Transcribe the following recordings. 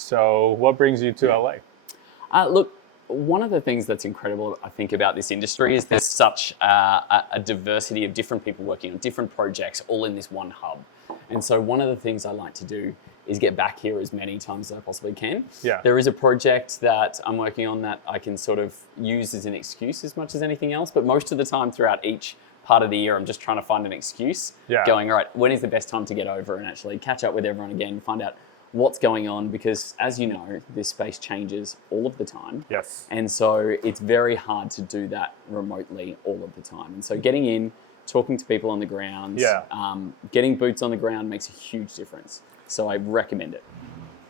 So what brings you to LA? Look, one of the things that's incredible, I think, about this industry is there's such a diversity of different people working on different projects all in this one hub. And so one of the things I like to do is get back here as many times as I possibly can. Yeah. There is a project that I'm working on that I can sort of use as an excuse as much as anything else, but most of the time throughout each part of the year, I'm just trying to find an excuse, going, all right, when is the best time to get over and actually catch up with everyone again, find out what's going on, because as you know, this space changes all of the time. Yes. And so it's very hard to do that remotely all of the time. And so getting in, talking to people on the ground, getting boots on the ground makes a huge difference. So I recommend it.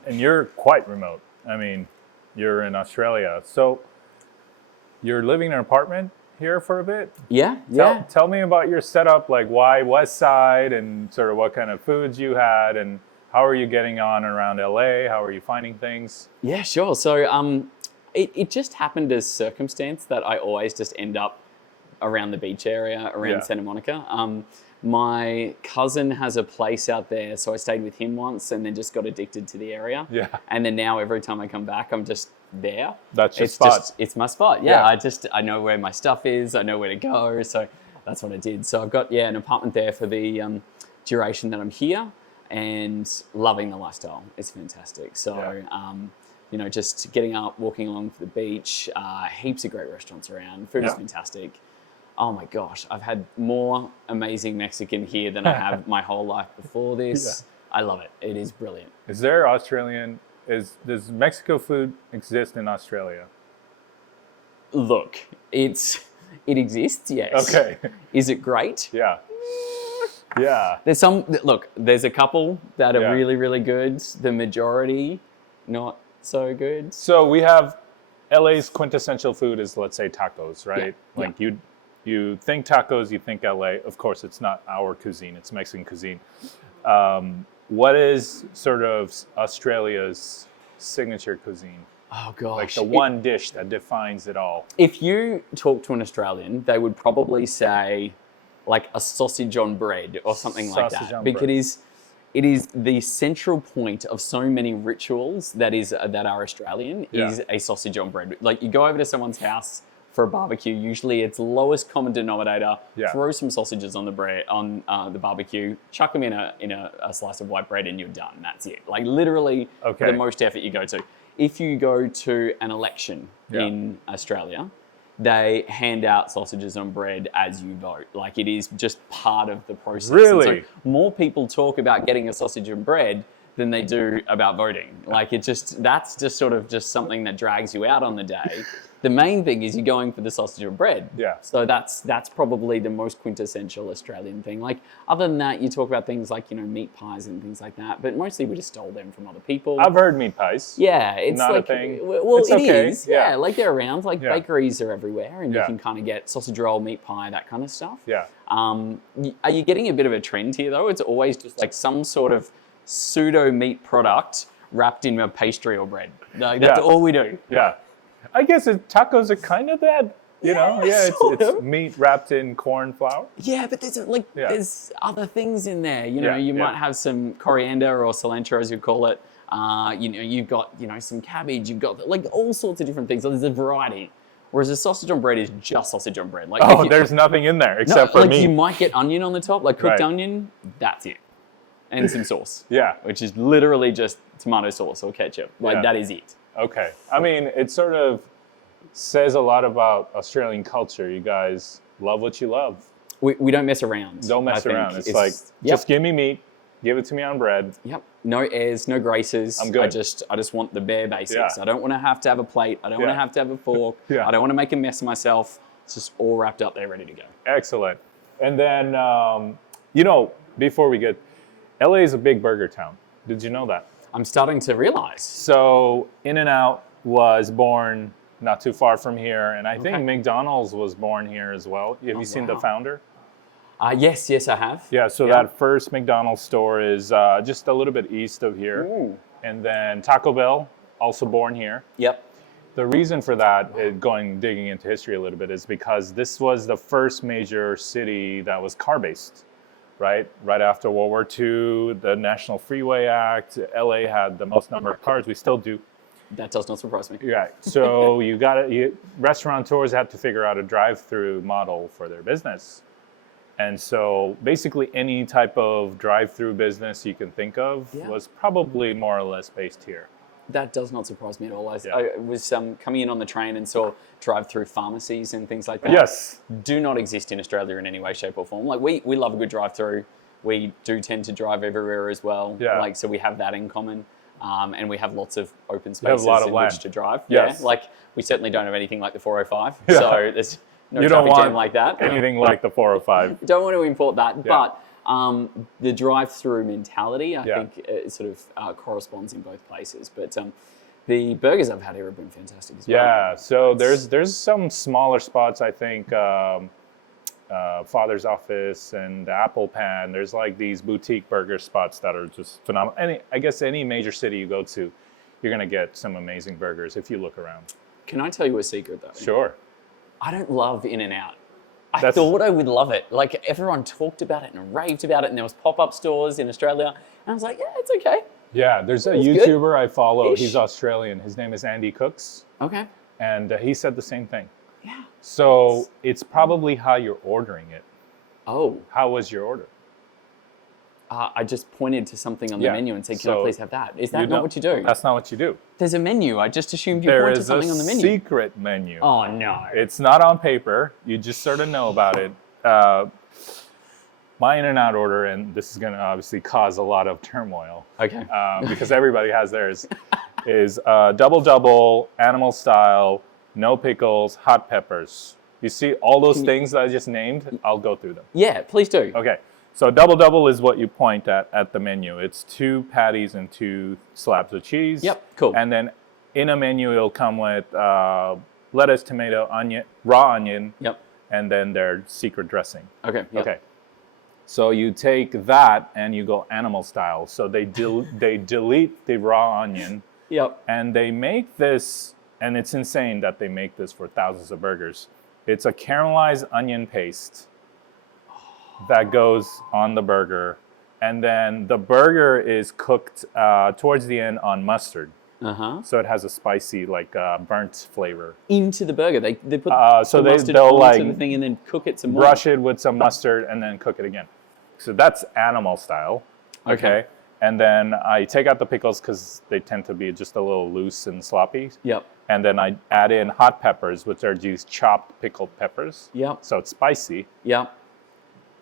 And you're quite remote. I mean, you're in Australia. So you're living in an apartment here for a bit? Yeah. Tell me about your setup, like why West Side and sort of what kind of foods you had and how are you getting on around LA? How are you finding things? Yeah, sure. So it just happened as circumstance that I always just end up around the beach area, around Santa Monica. My cousin has a place out there, so I stayed with him once and then just got addicted to the area. Yeah. And then now every time I come back, I'm just there. That's your spot. It's my spot. Yeah. I know where my stuff is. I know where to go. So that's what I did. So I've got, an apartment there for the duration that I'm here and loving the lifestyle. It's fantastic. So, just getting up, walking along the beach, heaps of great restaurants around. Food is fantastic. Oh my gosh, I've had more amazing Mexican here than I have my whole life before this. I love it. It is brilliant. Is there does Mexico food exist in Australia? Look, it exists, yes. Okay. Is it great? Yeah. Yeah. There's a couple that are really, really good. The majority, not so good. So we have LA's quintessential food is, let's say, tacos, right? You think tacos, you think LA. Of course, it's not our cuisine, it's Mexican cuisine. What is sort of Australia's signature cuisine? Oh gosh. Like the one dish that defines it all. If you talk to an Australian, they would probably say like a sausage on bread or something like that. Because it is the central point of so many rituals that are Australian is a sausage on bread. Like you go over to someone's house for a barbecue, usually it's lowest common denominator, throw some sausages on the bread, on the barbecue, chuck them in a slice of white bread and you're done. That's it. Like literally the most effort you go to. If you go to an election in Australia, they hand out sausages on bread as you vote. Like it is just part of the process. Really? And so more people talk about getting a sausage and bread than they do about voting. Like that's just sort of just something that drags you out on the day. The main thing is you're going for the sausage and bread. Yeah. So that's probably the most quintessential Australian thing. Like other than that, you talk about things like, meat pies and things like that, but mostly we just stole them from other people. I've heard meat pies. Yeah, it's not like a thing. Well, it's okay. is. Yeah, like they're around. Like bakeries are everywhere, and you can kind of get sausage roll, meat pie, that kind of stuff. Yeah. Are you getting a bit of a trend here though? It's always just like some sort of pseudo meat product wrapped in a pastry or bread. Like, that's all we do. Yeah. I guess tacos are kind of that, you know? Yeah, it's meat wrapped in corn flour. Yeah, but there's other things in there. You might have some coriander or cilantro, as you call it. You've got, some cabbage. You've got like all sorts of different things. So there's a variety. Whereas a sausage on bread is just sausage on bread. Like, there's nothing in there except for meat. You might get onion on the top, like cooked onion. That's it. And some sauce. Yeah. Which is literally just tomato sauce or ketchup. That is it. Okay. I mean, it sort of says a lot about Australian culture. You guys love what you love. We don't mess around. Don't mess around. It's like, just give me meat, give it to me on bread. Yep. No airs, no graces. I'm good. I just want the bare basics. I don't want to have a plate. I don't want to have a fork. I don't want to make a mess of myself. It's just all wrapped up there, ready to go. Excellent. And then, before we get, LA is a big burger town. Did you know that? I'm starting to realize. So In-N-Out was born not too far from here, and I think McDonald's was born here as well. Have you seen the founder? Yes, I have. Yeah, so that first McDonald's store is just a little bit east of here. Ooh. And then Taco Bell, also born here. Yep. The reason for that, digging into history a little bit, is because this was the first major city that was car-based. Right after World War II, the National Freeway Act, LA had the most number of cars. We still do. That does not surprise me. Right. So restaurateurs had to figure out a drive-through model for their business. And so basically any type of drive-through business you can think of was probably more or less based here. That does not surprise me at all. I was coming in on the train and saw drive-through pharmacies and things like that. Yes. Do not exist in Australia in any way, shape or form. Like we love a good drive-through. We do tend to drive everywhere as well. Yeah. Like, so we have that in common. And we have lots of open spaces in which to drive. Yes. Yeah. Like we certainly don't have anything like the 405. Yeah. So there's no you traffic don't want jam like that. anything like the 405. Don't want to import that. Yeah. But the drive-through mentality, I Yeah. think, sort of corresponds in both places. But the burgers I've had here have been fantastic as well. Yeah, so there's some smaller spots, I think, Father's Office and the Apple Pan. There's like these boutique burger spots that are just phenomenal. I guess any major city you go to, you're going to get some amazing burgers if you look around. Can I tell you a secret, though? Sure. I don't love In-N-Out. I thought I would love it. Like, everyone talked about it and raved about it, and there was pop-up stores in Australia. And I was like, yeah, it's okay. Yeah, there's a It's YouTuber I follow. Ish. He's Australian. His name is Andy Cooks. Okay. And he said the same thing. Yeah. So it's probably how you're ordering it. Oh. How was your order? I just pointed to something on the menu and said, can I please have that? Is that not what you do? That's not what you do. There's a menu. I just assumed you There pointed to is something a on the menu. secret menu. Oh, no. It's not on paper. You just sort of know about it. My In-N-Out order, and this is going to obviously cause a lot of turmoil. Okay. Because everybody has theirs, is double, animal style, no pickles, hot peppers. You see all those things that I just named? I'll go through them. Yeah, please do. Okay. So double is what you point at the menu. It's 2 patties and 2 slabs of cheese. Yep, cool. And then in a menu, it'll come with lettuce, tomato, onion, raw onion. Yep. And then their secret dressing. Okay. Yep. Okay. So you take that and you go animal style. So they delete the raw onion. Yep. And they make this, and it's insane that they make this for thousands of burgers. It's a caramelized onion paste that goes on the burger. And then the burger is cooked towards the end on mustard. Uh-huh. So it has a spicy, like burnt flavor. Into the burger. They put so the mustard they'll onto like the thing and then cook it some more. Brush it with some mustard and then cook it again. So that's animal style. Okay. And then I take out the pickles because they tend to be just a little loose and sloppy. Yep. And then I add in hot peppers, which are these chopped pickled peppers. Yep. So it's spicy. Yep.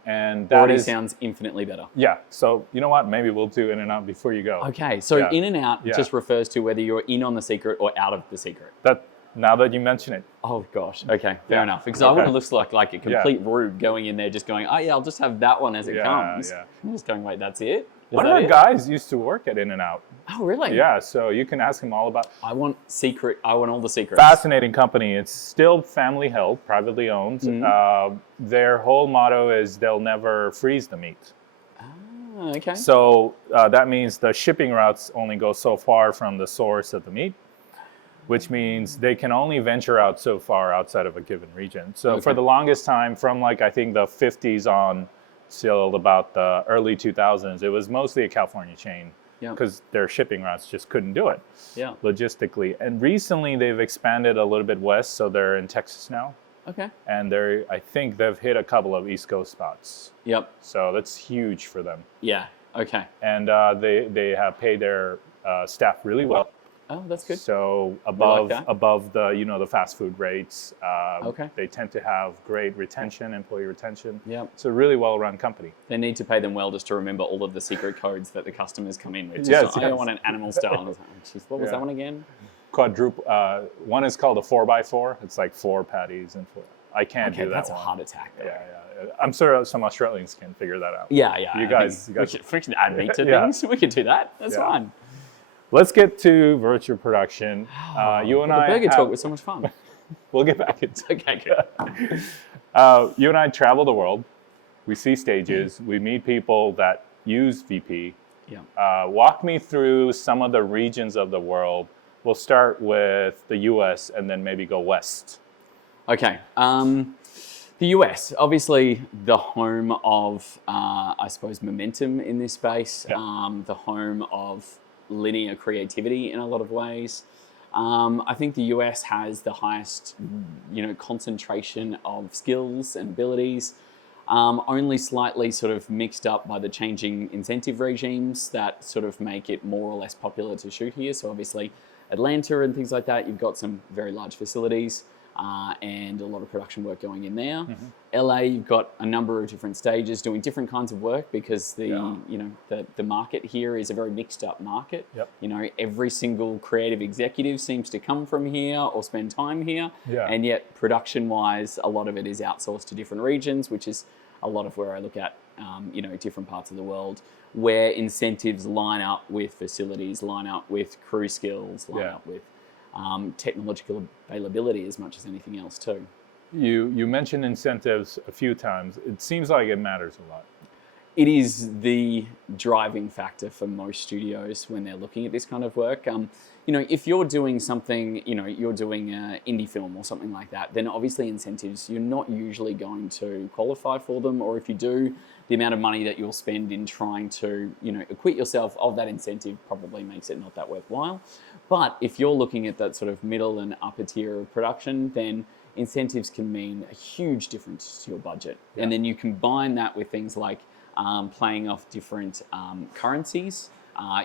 And that already sounds infinitely better. Yeah. So you know what? Maybe we'll do In-N-Out before you go. Okay. So In-N-Out just refers to whether you're in on the secret or out of the secret. Now that you mention it. Oh gosh. Okay. Fair enough. Because I would have looked like a complete rube going in there, just going, oh yeah, I'll just have that one as it comes. Yeah. I'm just going, wait, that's it? One of our guys used to work at In-N-Out. Oh, really? Yeah, so you can ask him all about. I want all the secrets. Fascinating company. It's still family held, privately owned. Mm-hmm. Their whole motto is they'll never freeze the meat. Ah, okay. So that means the shipping routes only go so far from the source of the meat, which means they can only venture out so far outside of a given region. So for the longest time, from like I think the 50s on, till about the early 2000s, it was mostly a California chain because their shipping routes just couldn't do it logistically. And recently they've expanded a little bit west, so they're in Texas now. Okay. And I think they've hit a couple of East Coast spots. Yep. So that's huge for them. Yeah. Okay. And they have paid their staff really well. Oh, that's good. So above the the fast food rates. They tend to have great retention, employee retention. Yeah. It's a really well-run company. They need to pay them well just to remember all of the secret codes that the customers come in with. Yes, I don't want an animal style. Like, geez, what was that one again? Quadruple. One is called a 4x4. It's like 4 patties and 4. I can't do that. That's one. a heart attack. Though. Yeah. I'm sure some Australians can figure that out. Yeah. You guys. We should add meat to things. We could do that. That's fine. Let's get to virtual production. You and the burger talk was so much fun. We'll get back into it. Okay, good. You and I travel the world. We see stages. We meet people that use VP. Yeah. Walk me through some of the regions of the world. We'll start with the US and then maybe go west. Okay. The US, obviously the home of, I suppose, momentum in this space, the home of linear creativity in a lot of ways. I think the US has the highest, concentration of skills and abilities, only slightly sort of mixed up by the changing incentive regimes that sort of make it more or less popular to shoot here. So obviously Atlanta and things like that, you've got some very large facilities. And a lot of production work going in there. LA, you've got a number of different stages doing different kinds of work because the market here is a very mixed up market. Every single creative executive seems to come from here or spend time here, and yet production wise, a lot of it is outsourced to different regions, which is a lot of where I look at different parts of the world where incentives line up with facilities, line up with crew skills, line up with technological availability as much as anything else too. You mentioned incentives a few times. It seems like it matters a lot. It is the driving factor for most studios when they're looking at this kind of work. If you're doing something, you're doing an indie film or something like that, then obviously incentives, you're not usually going to qualify for them, or if you do, the amount of money that you'll spend in trying to, acquit yourself of that incentive probably makes it not that worthwhile. But if you're looking at that sort of middle and upper tier of production, then incentives can mean a huge difference to your budget. And then you combine that with things like playing off different currencies,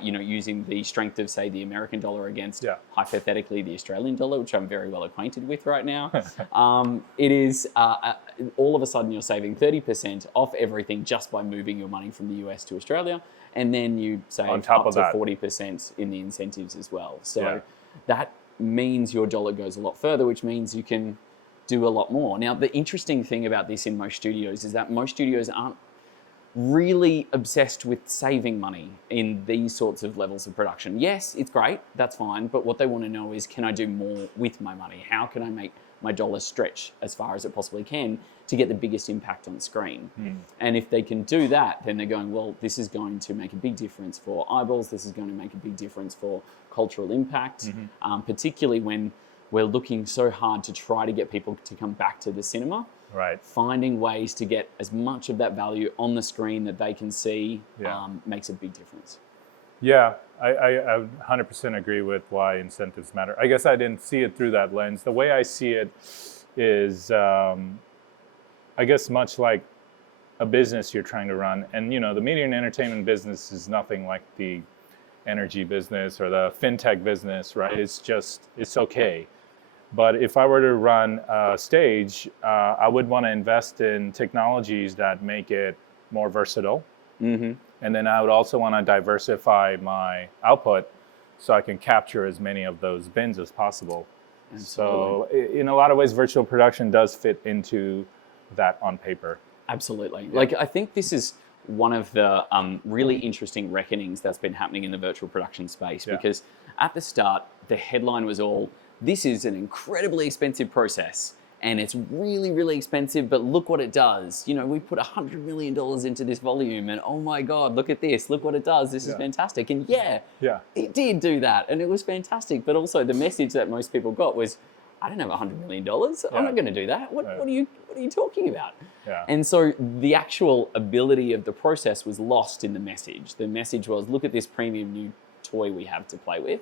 using the strength of, say, the American dollar against, hypothetically, the Australian dollar, which I'm very well acquainted with right now. It is, all of a sudden, you're saving 30% off everything just by moving your money from the US to Australia. And then you save up to 40% in the incentives as well. So that means your dollar goes a lot further, which means you can do a lot more. Now, the interesting thing about this in most studios is that most studios aren't really obsessed with saving money in these sorts of levels of production. Yes, it's great, that's fine, but what they want to know is, can I do more with my money? How can I make my dollars stretch as far as it possibly can to get the biggest impact on screen? And if they can do that, then they're going, well, this is going to make a big difference for eyeballs, this is going to make a big difference for cultural impact, particularly when we're looking so hard to try to get people to come back to the cinema. Finding ways to get as much of that value on the screen that they can see makes a big difference. Yeah, I 100% agree with why incentives matter. I guess I didn't see it through that lens. The way I see it is, I guess, much like a business you're trying to run. And, the media and entertainment business is nothing like the energy business or the fintech business, right? It's okay. But if I were to run a stage, I would want to invest in technologies that make it more versatile. And then I would also want to diversify my output so I can capture as many of those bins as possible. So in a lot of ways, virtual production does fit into that on paper. Absolutely. Like, I think this is one of the really interesting reckonings that's been happening in the virtual production space, because at the start, the headline was all, this is an incredibly expensive process and it's really, really expensive, but look what it does. We put $100 million into this volume and oh my God, look at this, look what it does. This is fantastic. And it did do that and it was fantastic. But also the message that most people got was, I don't have $100 million. I'm not going to do that. What are you talking about? And so the actual ability of the process was lost in the message. The message was, look at this premium new toy we have to play with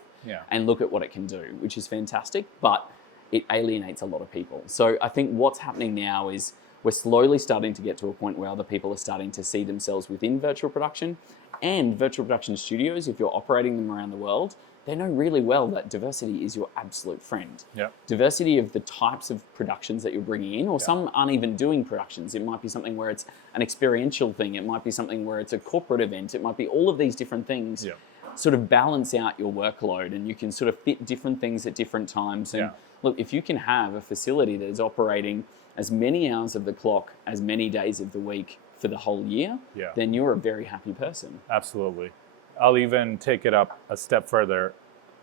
and look at what it can do, which is fantastic, but it alienates a lot of people. So I think what's happening now is we're slowly starting to get to a point where other people are starting to see themselves within virtual production, and virtual production studios, if you're operating them around the world, they know really well that diversity is your absolute friend. Diversity of the types of productions that you're bringing in, or some aren't even doing productions. It might be something where it's an experiential thing. It might be something where it's a corporate event. It might be all of these different things sort of balance out your workload, and you can sort of fit different things at different times. And look, if you can have a facility that is operating as many hours of the clock, as many days of the week for the whole year, then you're a very happy person. Absolutely. I'll even take it up a step further.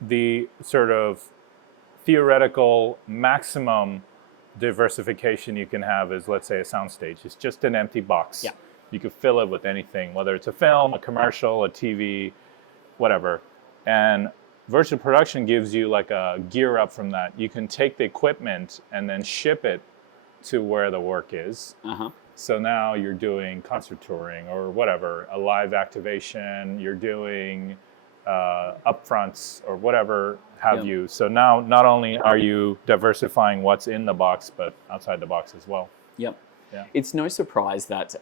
The sort of theoretical maximum diversification you can have is, let's say, a soundstage. It's just an empty box. You could fill it with anything, whether it's a film, a commercial, a TV, whatever. And virtual production gives you like a gear up from that. You can take the equipment and then ship it to where the work is. So now you're doing concert touring or whatever, a live activation, you're doing upfronts or whatever have you. So now not only are you diversifying what's in the box, but outside the box as well. Yep. Yeah. It's no surprise that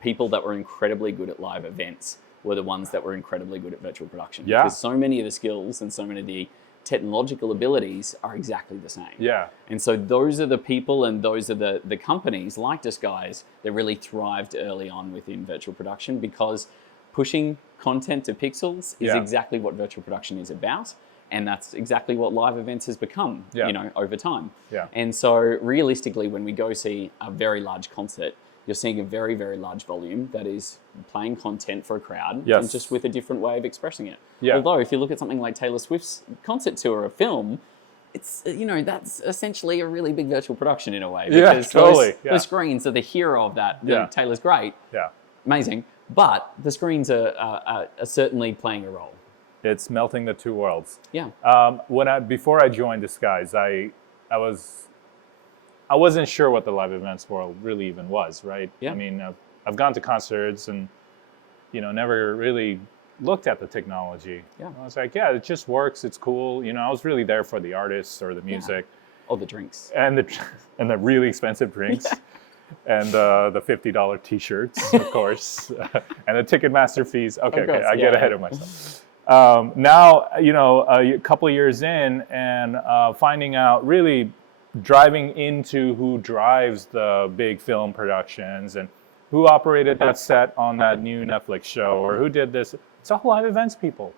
people that were incredibly good at live events were the ones that were incredibly good at virtual production. Yeah. Because so many of the skills and so many of the technological abilities are exactly the same. Yeah. And so those are the people and those are the companies like Disguise that really thrived early on within virtual production, because pushing content to pixels is exactly what virtual production is about. And that's exactly what live events has become, over time. Yeah. And so realistically, when we go see a very large concert, you're seeing a very, very large volume that is playing content for a crowd, and just with a different way of expressing it. Yeah. Although if you look at something like Taylor Swift's concert tour of film, it's, that's essentially a really big virtual production in a way. Because totally. those screens are the hero of that. Taylor's great. Yeah. Amazing. But the screens are certainly playing a role. It's melting the two worlds. Yeah. Before I joined Disguise, I wasn't sure what the live events world really even was, right? Yeah. I mean, I've gone to concerts and, never really looked at the technology. Yeah. I was like, yeah, it just works. It's cool. I was really there for the artists or the music. Or the drinks. And the really expensive drinks. And the $50 T-shirts, of course. And the Ticketmaster fees. Okay, I get ahead of myself. Now, a couple of years in and finding out, really driving into who drives the big film productions and who operated that set on that new Netflix show or who did this. It's all live events people.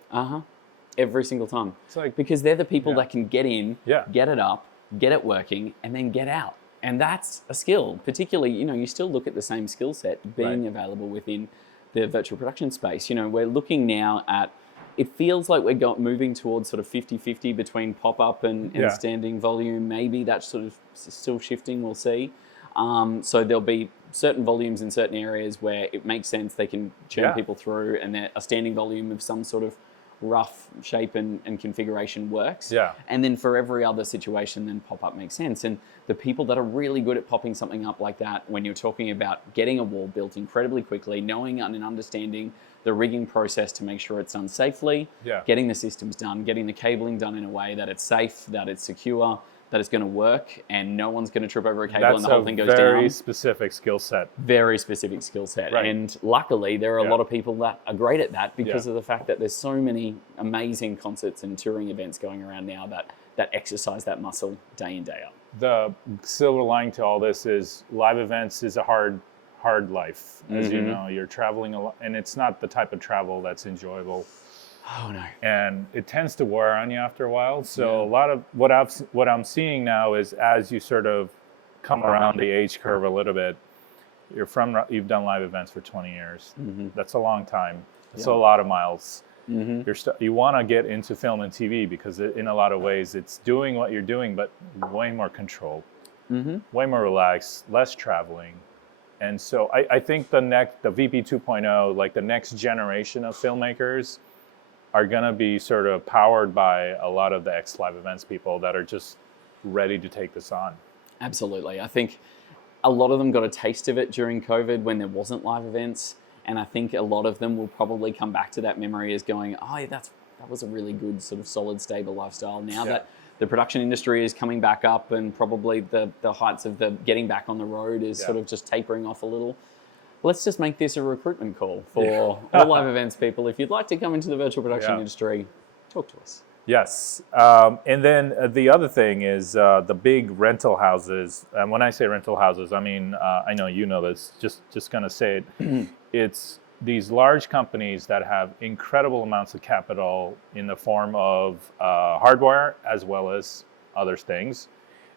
Every single time. It's like, because they're the people that can get in, Yeah. get it up, get it working, and then get out. And that's a skill. Particularly, you still look at the same skill set being available within the virtual production space. We're looking now at, it feels like we're moving towards sort of 50-50 between pop-up and standing volume. Maybe that's sort of still shifting, we'll see. So there'll be certain volumes in certain areas where it makes sense, they can churn people through, and a standing volume of some sort of rough shape and configuration works. Yeah. And then for every other situation, then pop-up makes sense. And the people that are really good at popping something up like that, when you're talking about getting a wall built incredibly quickly, knowing and understanding the rigging process to make sure it's done safely, getting the systems done, getting the cabling done in a way that it's safe, that it's secure, that it's going to work, and no one's going to trip over a cable and the whole thing goes down. That's a very specific skill set. Very specific skill set. Right. And luckily, there are a lot of people that are great at that because of the fact that there's so many amazing concerts and touring events going around now that exercise that muscle day in, day out. The silver lining to all this is live events is a hard life. As you know, you're traveling a lot, and it's not the type of travel that's enjoyable. Oh no! And it tends to wear on you after a while. So a lot of what I'm seeing now is, as you sort of come around the age curve a little bit, you've done live events for 20 years. That's a long time. It's a lot of miles. You want to get into film and TV because in a lot of ways it's doing what you're doing, but way more control, way more relaxed, less traveling. And so I think the VP 2.0, like the next generation of filmmakers, are going to be sort of powered by a lot of the ex-live events people that are just ready to take this on. Absolutely. I think a lot of them got a taste of it during COVID when there wasn't live events. And I think a lot of them will probably come back to that memory as going, oh, that was a really good sort of solid, stable lifestyle. Now that the production industry is coming back up and probably the heights of the getting back on the road is sort of just tapering off a little. Let's just make this a recruitment call for all live events people. If you'd like to come into the virtual production industry, talk to us. Yes. And then the other thing is the big rental houses. And when I say rental houses, I mean, I know you know this, just going to say it. It's these large companies that have incredible amounts of capital in the form of hardware as well as other things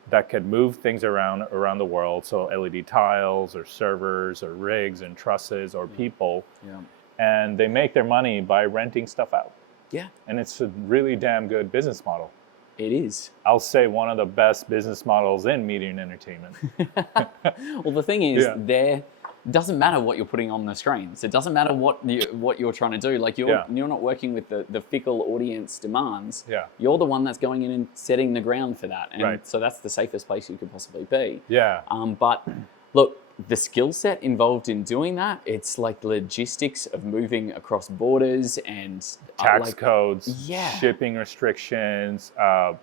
that could move things around the world. So LED tiles or servers or rigs and trusses or people. Yeah. And they make their money by renting stuff out. Yeah. And it's a really damn good business model. It is. I'll say one of the best business models in media and entertainment. Well, the thing is, doesn't matter what you're putting on the screens. It doesn't matter what you're trying to do. Like you're not working with the fickle audience demands. Yeah. You're the one that's going in and setting the ground for that. And so that's the safest place you could possibly be. Yeah. But look, the skill set involved in doing that, it's like the logistics of moving across borders and tax codes, yeah, shipping restrictions,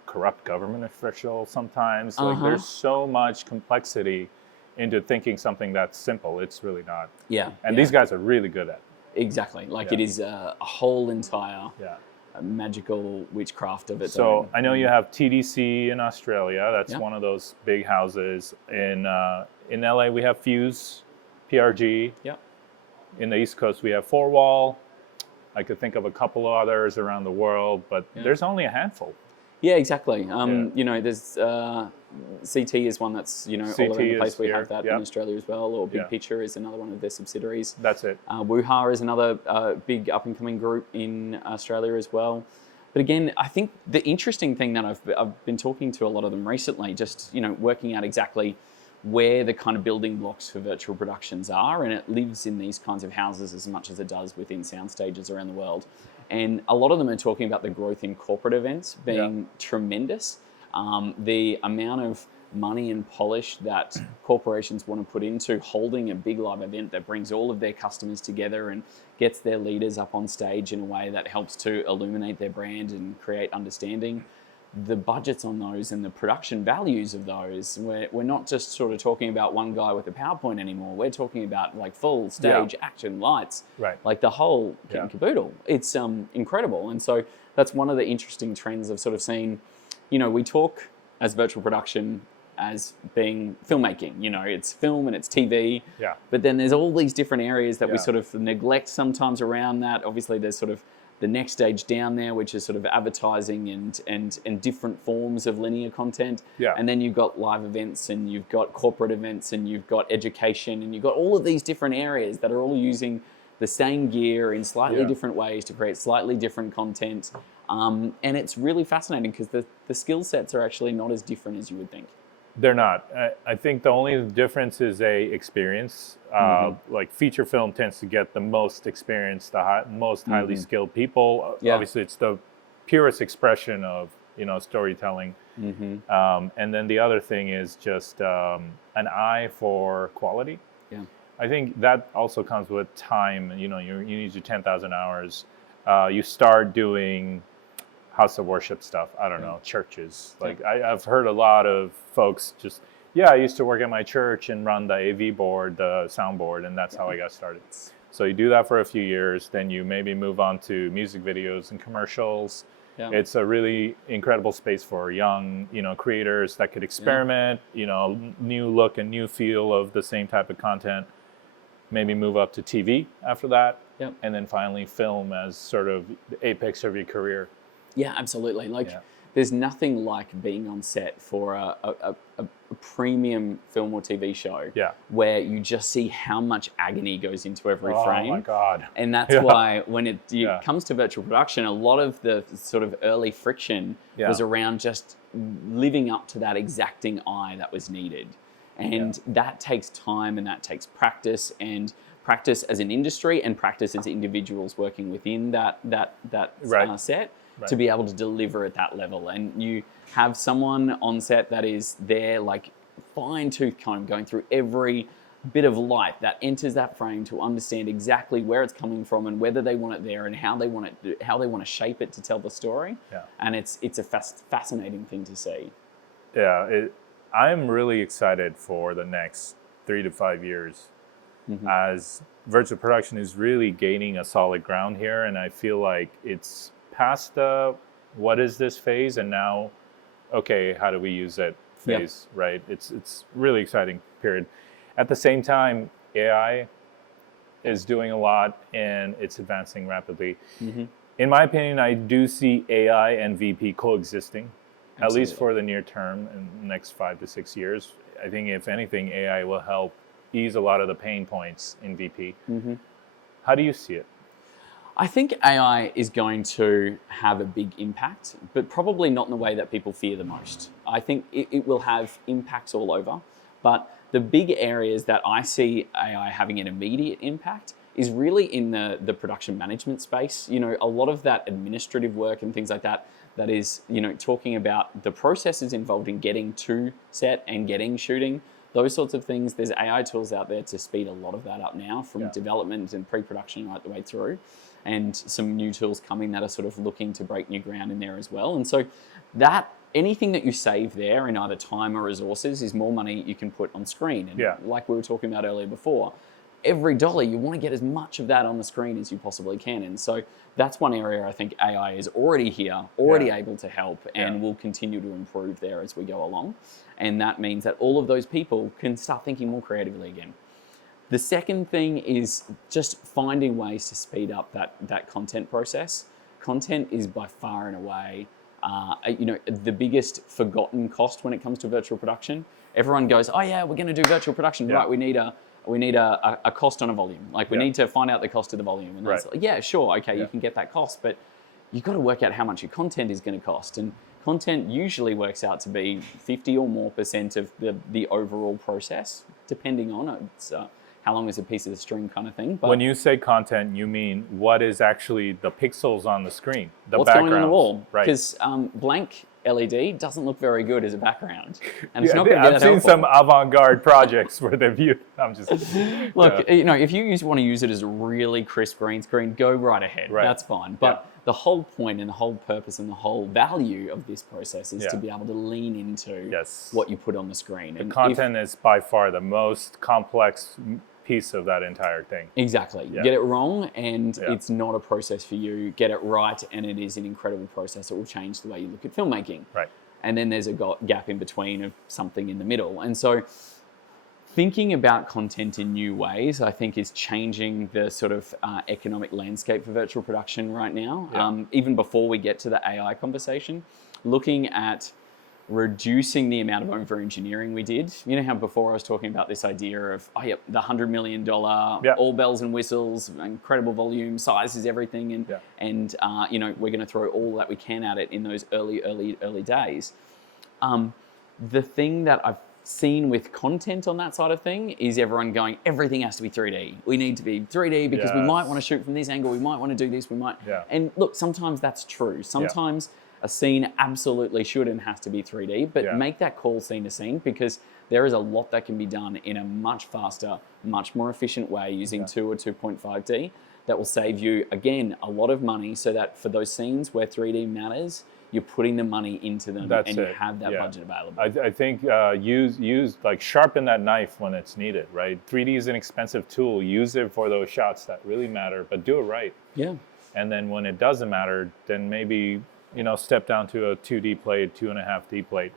corrupt government officials sometimes. Like there's so much complexity into thinking something that's simple. It's really not. Yeah. And these guys are really good at it. Exactly. Like it is a whole entire magical witchcraft of its own. So I know you have TDC in Australia. That's one of those big houses. In LA, we have Fuse, PRG. Yeah. In the East Coast, we have Four Wall. I could think of a couple of others around the world, but there's only a handful. Yeah, exactly. You know, there's CT is one that's, you know, all around the place. We have that in Australia as well, or Big Picture is another one of their subsidiaries. That's it. Wuha is another big up-and-coming group in Australia as well. But again, I think the interesting thing that I've been talking to a lot of them recently, just, you know, working out exactly where the kind of building blocks for virtual productions are, and it lives in these kinds of houses as much as it does within sound stages around the world. And a lot of them are talking about the growth in corporate events being tremendous. The amount of money and polish that corporations want to put into holding a big live event that brings all of their customers together and gets their leaders up on stage in a way that helps to illuminate their brand and create understanding. The budgets on those and the production values of those, we're not just sort of talking about one guy with a PowerPoint anymore. We're talking about like full stage action, lights, like the whole kit and caboodle. It's incredible. And so that's one of the interesting trends of sort of seeing, you know, we talk as virtual production as being filmmaking, you know, it's film and it's TV, but then there's all these different areas that we sort of neglect sometimes around that. Obviously there's sort of the next stage down there, which is sort of advertising and different forms of linear content. And then you've got live events and you've got corporate events and you've got education and you've got all of these different areas that are all using the same gear in slightly different ways to create slightly different content. And it's really fascinating because the skill sets are actually not as different as you would think. They're not. I think the only difference is experience. Like feature film tends to get the most experience, the most highly skilled people. Obviously, it's the purest expression of, you know, storytelling. And then the other thing is just an eye for quality. I think that also comes with time. You know, you need your 10,000 hours. You start doing house of worship stuff. I don't know, churches. Like I've heard a lot of folks just, I used to work at my church and run the AV board, the soundboard, and that's how I got started. So you do that for a few years, then you maybe move on to music videos and commercials. It's a really incredible space for young, you know, creators that could experiment, you know, new look and new feel of the same type of content. Maybe move up to TV after that, and then finally film as sort of the apex of your career. Yeah, absolutely. Like, there's nothing like being on set for a premium film or TV show where you just see how much agony goes into every frame. Oh my God. And that's why when it comes to virtual production, a lot of the sort of early friction was around just living up to that exacting eye that was needed. And that takes time and that takes practice, and practice as an industry and practice as individuals working within that set. To be able to deliver at that level. And you have someone on set that is there like fine tooth comb going through every bit of light that enters that frame to understand exactly where it's coming from and whether they want it there and how they want to shape it to tell the story. And it's a fascinating thing to see. I'm really excited for the next 3 to 5 years as virtual production is really gaining a solid ground here, and I feel like it's past the what is this phase and now okay, how do we use it phase, right? It's really exciting period. At the same time, AI is doing a lot and it's advancing rapidly. In my opinion, I do see AI and VP coexisting, at least for the near term in the next 5 to 6 years. I think if anything, AI will help ease a lot of the pain points in VP. How do you see it? I think AI is going to have a big impact, but probably not in the way that people fear the most. I think it will have impacts all over, but the big areas that I see AI having an immediate impact is really in the production management space. You know, a lot of that administrative work and things like that, that is, you know, talking about the processes involved in getting to set and getting shooting, those sorts of things. There's AI tools out there to speed a lot of that up now, from development and pre-production right the way through, and some new tools coming that are sort of looking to break new ground in there as well. And so that anything that you save there in either time or resources is more money you can put on screen. And like we were talking about earlier before, every dollar, you want to get as much of that on the screen as you possibly can. And so that's one area I think AI is already here, already able to help, and will continue to improve there as we go along. And that means that all of those people can start thinking more creatively again. The second thing is just finding ways to speed up that content process. Content is by far and away, you know, the biggest forgotten cost when it comes to virtual production. Everyone goes, oh yeah, we're going to do virtual production, right? We need a cost on a volume. Like we need to find out the cost of the volume. And that's like, yeah, sure, okay, you can get that cost, but you've got to work out how much your content is going to cost. And content usually works out to be 50 or more % of the overall process, depending on it. How long is a piece of the string kind of thing. But when you say content, you mean what is actually the pixels on the screen, the what's going on the wall. Right. Because blank LED doesn't look very good as a background. And it's not going to be that I've seen some avant-garde projects where they've used, I'm just... Look, you know, if you want to use it as a really crisp green screen, go right ahead. Right. That's fine. But the whole point and the whole purpose and the whole value of this process is to be able to lean into what you put on the screen. The content is by far the most complex piece of that entire thing. Exactly. Get it wrong and it's not a process for you. Get it right and it is an incredible process. It will change the way you look at filmmaking. Right. And then there's a gap in between of something in the middle. And so thinking about content in new ways, I think, is changing the sort of economic landscape for virtual production right now. Even before we get to the AI conversation, looking at reducing the amount of over-engineering we did. You know how before I was talking about this idea of, the $100 million, all bells and whistles, incredible volume, size is everything, and you know, we're going to throw all that we can at it in those early days. The thing that I've seen with content on that side of thing is everyone going, everything has to be 3D. We need to be 3D because we might want to shoot from this angle, we might want to do this, we might. And look, sometimes that's true. Sometimes a scene absolutely should and has to be 3D, but make that call scene to scene, because there is a lot that can be done in a much faster, much more efficient way using 2 or 2.5D that will save you, again, a lot of money, so that for those scenes where 3D matters, you're putting the money into them and you have that budget available. I think use like sharpen that knife when it's needed, right? 3D is an expensive tool. Use it for those shots that really matter, but do it right. Yeah. And then when it doesn't matter, then maybe, you know, step down to a 2D plate, 2.5D plate.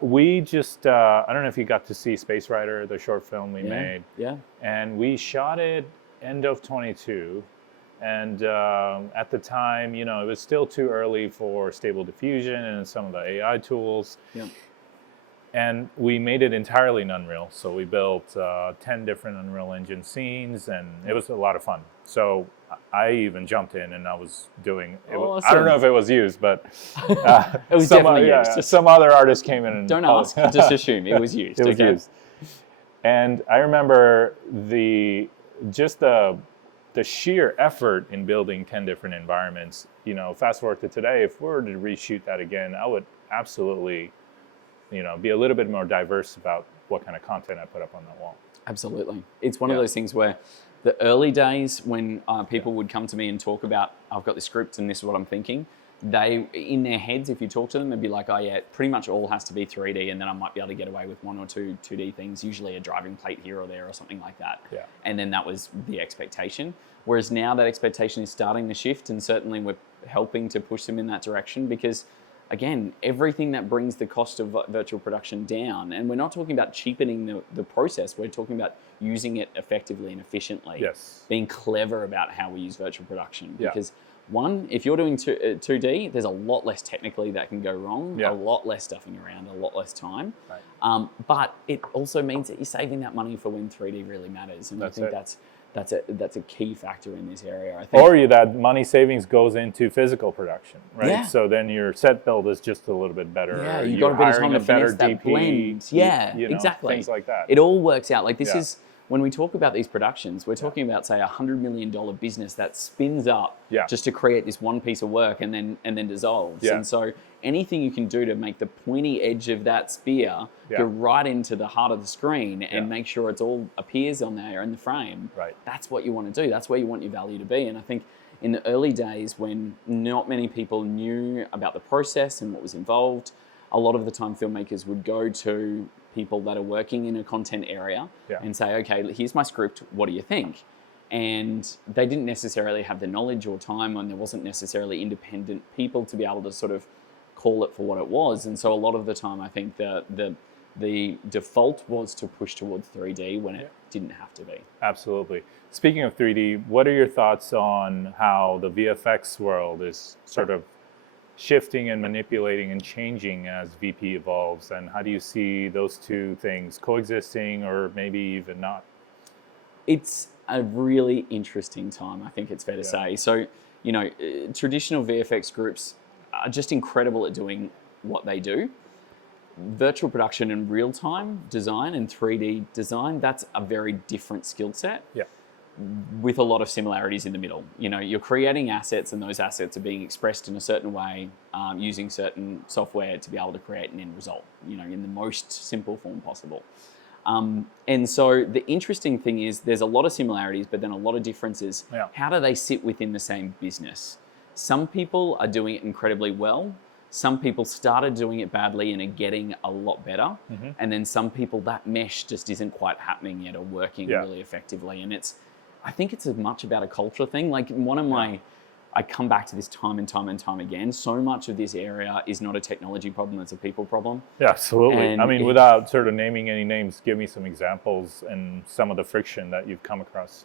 We just, I don't know if you got to see Space Rider, the short film we made. Yeah. And we shot it end of 22. And at the time, you know, it was still too early for Stable Diffusion and some of the AI tools. Yeah. And we made it entirely in Unreal. So we built 10 different Unreal Engine scenes, and it was a lot of fun. So I even jumped in and I was doing it. I don't know if it was used, but it was definitely used. Some other artist came in and don't ask, just assume it was used. It was used. And I remember the sheer effort in building 10 different environments. You know, fast forward to today, if we were to reshoot that again, I would absolutely, you know, be a little bit more diverse about what kind of content I put up on that wall. Absolutely. It's one of those things where the early days when people would come to me and talk about, I've got this script and this is what I'm thinking, they, in their heads, if you talk to them, they'd be like, oh yeah, pretty much all has to be 3D, and then I might be able to get away with 1 or 2 2D things, usually a driving plate here or there or something like that. Yeah. And then that was the expectation. Whereas now that expectation is starting to shift, and certainly we're helping to push them in that direction, because again, everything that brings the cost of virtual production down, and we're not talking about cheapening the process, we're talking about using it effectively and efficiently. Yes. Being clever about how we use virtual production. Because one, if you're doing 2D, there's a lot less technically that can go wrong, a lot less stuffing around, a lot less time. Right. But it also means that you're saving that money for when 3D really matters. And I think that's that's a key factor in this area, I think. Or that money savings goes into physical production, right? Yeah. So then your set build is just a little bit better. Yeah, you You're got a bit of time hiring to a better finish that DP, blend. Yeah, you know, exactly. things like that. It all works out. Like this Yeah. is, when we talk about these productions, we're talking about, say, $100 million business that spins up just to create this one piece of work and then dissolves. Yeah. And so anything you can do to make the pointy edge of that spear go right into the heart of the screen and make sure it's all appears on there in the frame, that's what you want to do. That's where you want your value to be. And I think in the early days, when not many people knew about the process and what was involved, a lot of the time filmmakers would go to people that are working in a content area and say, okay, here's my script, what do you think? And they didn't necessarily have the knowledge or time, and there wasn't necessarily independent people to be able to sort of call it for what it was. And so a lot of the time, I think the default was to push towards 3D when it didn't have to be. Absolutely. Speaking of 3D, what are your thoughts on how the VFX world is sort of shifting and manipulating and changing as VP evolves, and how do you see those two things coexisting or maybe even not? It's a really interesting time, I think it's fair to say. So, you know, traditional VFX groups are just incredible at doing what they do. Virtual production and real-time design and 3D design, that's a very different skill set. Yeah. With a lot of similarities in the middle. You know, you're creating assets and those assets are being expressed in a certain way using certain software to be able to create an end result, you know, in the most simple form possible. And so the interesting thing is there's a lot of similarities, but then a lot of differences. Yeah. How do they sit within the same business? Some people are doing it incredibly well. Some people started doing it badly and are getting a lot better. Mm-hmm. And then some people, that mesh just isn't quite happening yet or working really effectively. And I think it's as much about a culture thing. Like I come back to this time and time and time again. So much of this area is not a technology problem, it's a people problem. Yeah, absolutely. And I mean, without sort of naming any names, give me some examples and some of the friction that you've come across.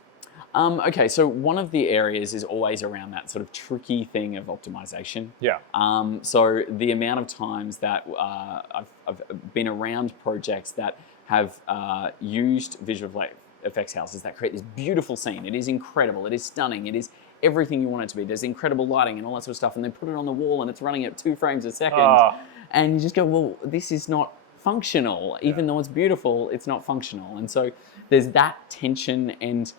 Okay, so one of the areas is always around that sort of tricky thing of optimization. Yeah. So the amount of times that I've been around projects that have used visual effects houses that create this beautiful scene. It is incredible. It is stunning. It is everything you want it to be. There's incredible lighting and all that sort of stuff. And they put it on the wall and it's running at 2 frames a second. And you just go, well, this is not functional. Even though it's beautiful, it's not functional. And so there's that tension, and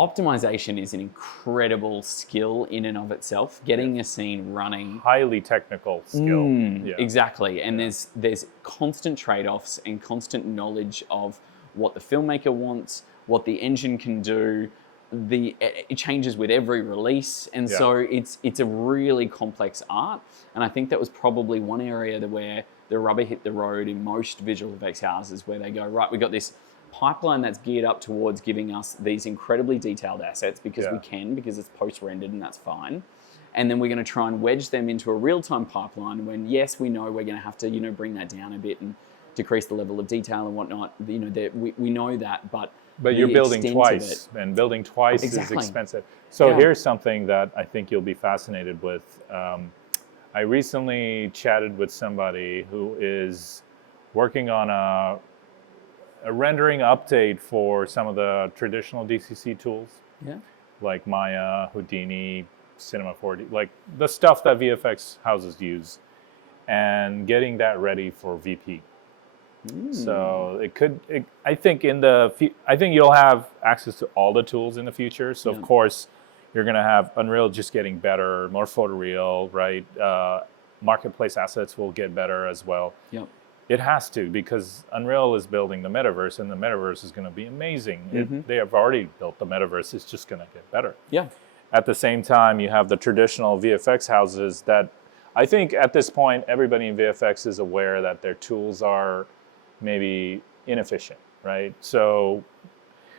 optimization is an incredible skill in and of itself. Getting a scene running. Highly technical skill. Exactly. And there's constant trade-offs and constant knowledge of what the filmmaker wants, what the engine can do. It changes with every release, and so it's a really complex art. And I think that was probably one area where the rubber hit the road in most visual effects houses, where they go, right, we got this pipeline that's geared up towards giving us these incredibly detailed assets because because it's post-rendered and that's fine. And then we're going to try and wedge them into a real-time pipeline when, yes, we know we're going to have to, bring that down a bit and decrease the level of detail and whatnot. We know that, but you're building twice, and building twice is expensive. So here's something that I think you'll be fascinated with. I recently chatted with somebody who is working on a rendering update for some of the traditional DCC tools, like Maya, Houdini, Cinema 4D, like the stuff that VFX houses use, and getting that ready for VP. So I think you'll have access to all the tools in the future. So of course, you're going to have Unreal just getting better, more photoreal, right? Marketplace assets will get better as well. Yep. It has to, because Unreal is building the metaverse, and the metaverse is going to be amazing. They have already built the metaverse. It's just going to get better. Yeah. At the same time, you have the traditional VFX houses that I think at this point, everybody in VFX is aware that their tools are maybe inefficient, right? So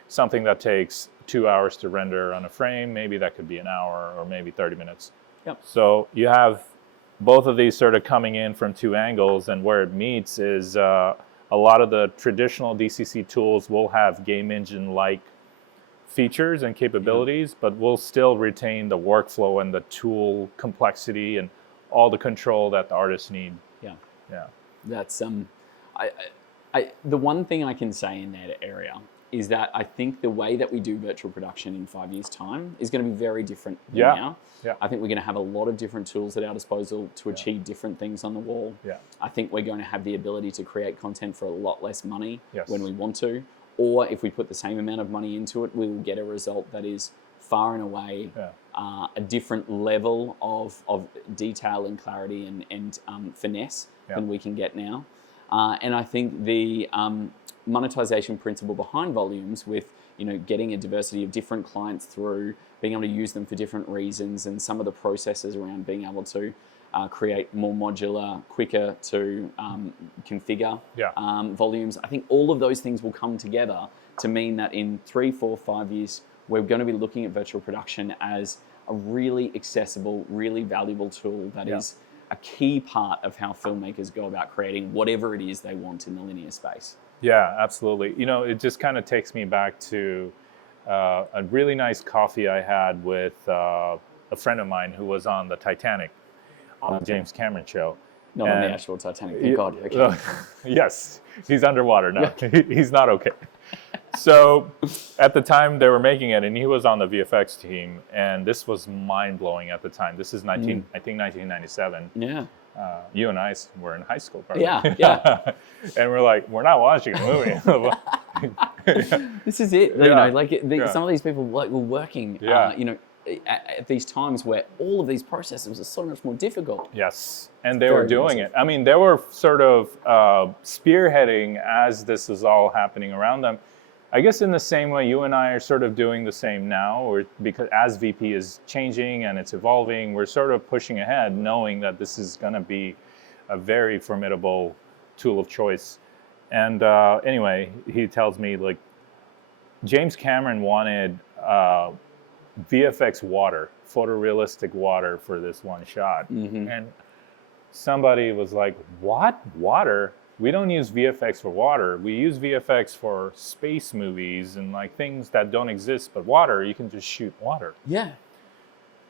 something that takes 2 hours to render on a frame, maybe that could be an hour or maybe 30 minutes. Yep. So you have both of these sort of coming in from 2 angles, and where it meets is a lot of the traditional DCC tools will have game engine-like features and capabilities, but will still retain the workflow and the tool complexity and all the control that the artists need. Yeah. That's the one thing I can say in that area is that I think the way that we do virtual production in 5 years' time is going to be very different than Yeah. now. Yeah. I think we're going to have a lot of different tools at our disposal to achieve different things on the wall. Yeah. I think we're going to have the ability to create content for a lot less money Yes. when we want to. Or if we put the same amount of money into it, we will get a result that is far and away a different level of detail and clarity and finesse than we can get now. And I think the monetization principle behind volumes with, you know, getting a diversity of different clients through, being able to use them for different reasons, and some of the processes around being able to create more modular, quicker to configure volumes. I think all of those things will come together to mean that in 3, 4, 5 years, we're going to be looking at virtual production as a really accessible, really valuable tool that is a key part of how filmmakers go about creating whatever it is they want in the linear space. Yeah, absolutely. You know, it just kind of takes me back to a really nice coffee I had with a friend of mine who was on the Titanic, on the James Cameron show. Not on the actual Titanic, thank God. Okay. Yes, he's underwater now. He's not okay. So at the time they were making it, and he was on the VFX team, and this was mind-blowing at the time. This is I think 1997. Yeah. You and I were in high school, probably. Yeah. And we're like, we're not watching a movie. This is it. You know, like some of these people were working, you know, at these times where all of these processes are so much more difficult. Yes, and they were doing it. I mean, they were sort of spearheading as this is all happening around them. I guess in the same way you and I are sort of doing the same now, or because as VP is changing and it's evolving, we're sort of pushing ahead, knowing that this is going to be a very formidable tool of choice. And anyway, he tells me, like, James Cameron wanted VFX water, photorealistic water for this one shot. And somebody was like, what? Water? We don't use VFX for water. We use VFX for space movies and like things that don't exist, but water, you can just shoot water. Yeah.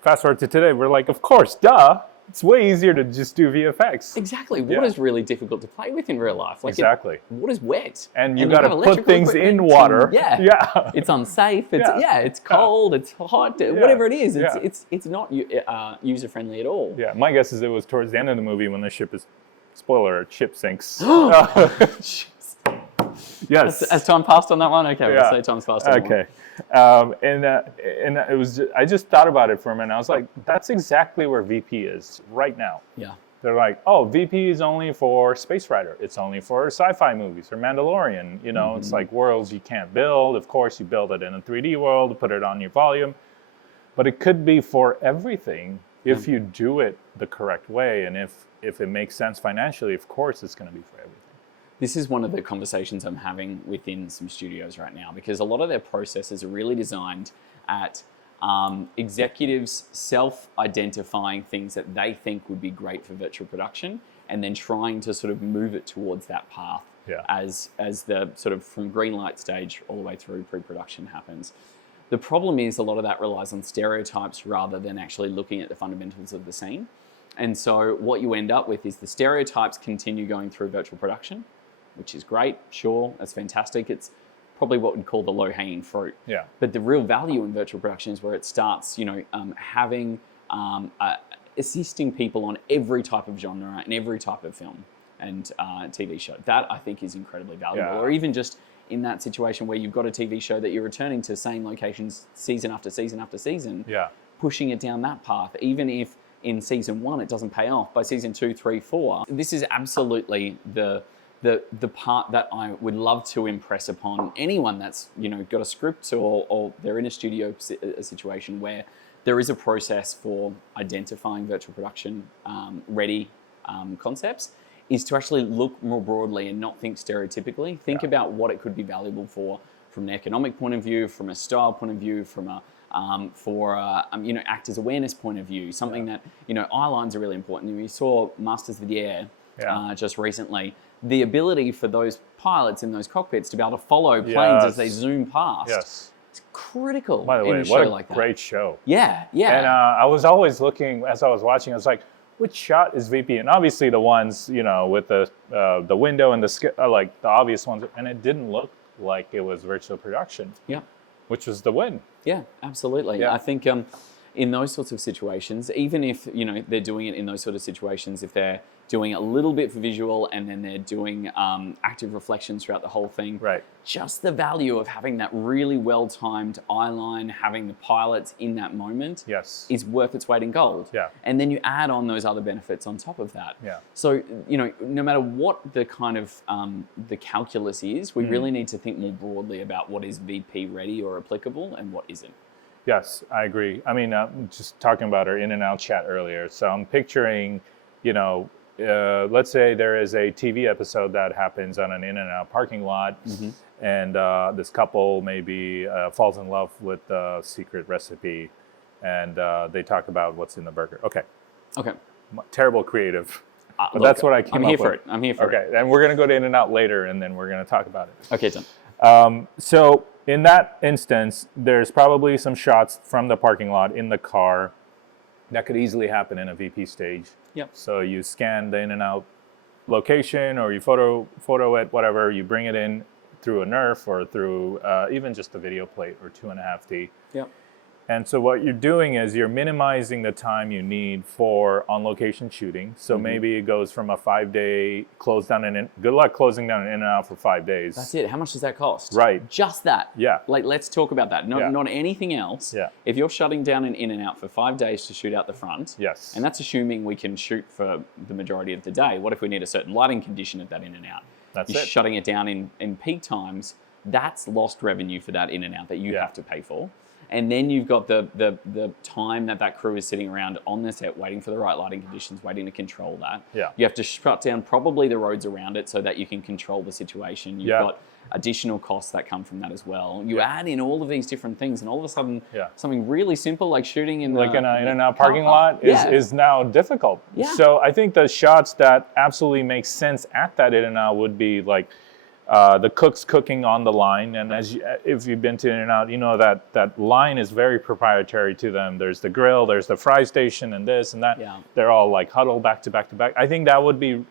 Fast forward to today, we're like, of course, duh. It's way easier to just do VFX. Exactly. Water is really difficult to play with in real life. Like exactly. Water's wet. And you got to put things in water. Yeah. It's unsafe. It's cold. It's hot. Whatever it is, it's not user friendly at all. Yeah. My guess is it was towards the end of the movie when the ship ship sinks. Yes. As time passed on that one? Okay, we'll say time's passed on that one. And it was I just thought about it for a minute. I was like, that's exactly where VP is right now. Yeah. They're like, oh, VP is only for Space Rider. It's only for sci-fi movies or Mandalorian. You know, it's like worlds you can't build. Of course, you build it in a 3D world, put it on your volume. But it could be for everything if you do it the correct way. And if it makes sense financially, of course, it's going to be for everything. This is one of the conversations I'm having within some studios right now, because a lot of their processes are really designed at executives self-identifying things that they think would be great for virtual production, and then trying to sort of move it towards that path as the sort of from green light stage all the way through pre-production happens. The problem is a lot of that relies on stereotypes rather than actually looking at the fundamentals of the scene. And so what you end up with is the stereotypes continue going through virtual production, which is great, sure, that's fantastic. It's probably what we'd call the low-hanging fruit. Yeah. But the real value in virtual production is where it starts, you know, having, assisting people on every type of genre and every type of film and TV show. That, I think, is incredibly valuable. Yeah. Or even just in that situation where you've got a TV show that you're returning to same locations season after season after season, pushing it down that path, even if in season 1 it doesn't pay off, by season 2, 3, 4. This is absolutely the part that I would love to impress upon anyone that's, you know, got a script or they're in a studio situation where there is a process for identifying virtual production ready concepts, is to actually look more broadly and not think stereotypically. Think about what it could be valuable for from an economic point of view, from a style point of view, from a you know, actors awareness point of view. Something that, you know, eye lines are really important. We saw Masters of the Air just recently. The ability for those pilots in those cockpits to be able to follow planes as they zoom past. It's critical. By the way, in a what show a like that. great show. Yeah. And I was always looking, as I was watching, I was like, which shot is VP? And obviously the ones, you know, with the window and the like the obvious ones, and it didn't look like it was virtual production. Yeah. Which was the win. Yeah, absolutely. Yeah. I think in those sorts of situations, even if they're doing it in those sort of situations, if they're doing a little bit for visual and then they're doing active reflections throughout the whole thing, right? Just the value of having that really well-timed eye line, having the pilots in that moment, yes, is worth its weight in gold. Yeah. And then you add on those other benefits on top of that. Yeah. So no matter what the kind of the calculus is, we really need to think more broadly about what is VP ready or applicable and what isn't. Yes, I agree. I mean, just talking about our in and out chat earlier. So I'm picturing, let's say there is a TV episode that happens on an in and out parking lot, and this couple maybe falls in love with the secret recipe, and they talk about what's in the burger. Okay. Terrible creative. But look, that's what I came up with. I'm here for it. Okay, and we're going to go to in and out later, and then we're going to talk about it. Okay, done. So in that instance, there's probably some shots from the parking lot in the car that could easily happen in a VP stage. Yep. So you scan the in and out location, or you photo it, whatever. You bring it in through a NERF or through even just a video plate or 2.5D. Yep. And so what you're doing is you're minimizing the time you need for on-location shooting. So maybe it goes from a 5-day close down and in. Good luck closing down an in and out for 5 days. That's it. How much does that cost? Right. Just that. Yeah. Like, let's talk about that. Not anything else. Yeah. If you're shutting down an in and out for 5 days to shoot out the front. Yes. And that's assuming we can shoot for the majority of the day. What if we need a certain lighting condition at that in and out? That's You're it. shutting it down in peak times. That's lost revenue for that in and out that you have to pay for. And then you've got the time that crew is sitting around on the set waiting for the right lighting conditions, waiting to control that. Yeah. You have to shut down probably the roads around it so that you can control the situation. You've got additional costs that come from that as well. You add in all of these different things, and all of a sudden something really simple like shooting in like in an in-and-out parking lot is now difficult. Yeah. So I think the shots that absolutely make sense at that in-and-out would be like the cook's cooking on the line, and if you've been to In-N-Out, you know that line is very proprietary to them. There's the grill, there's the fry station, and this and that. Yeah. They're all like huddled back to back to back. I think that would be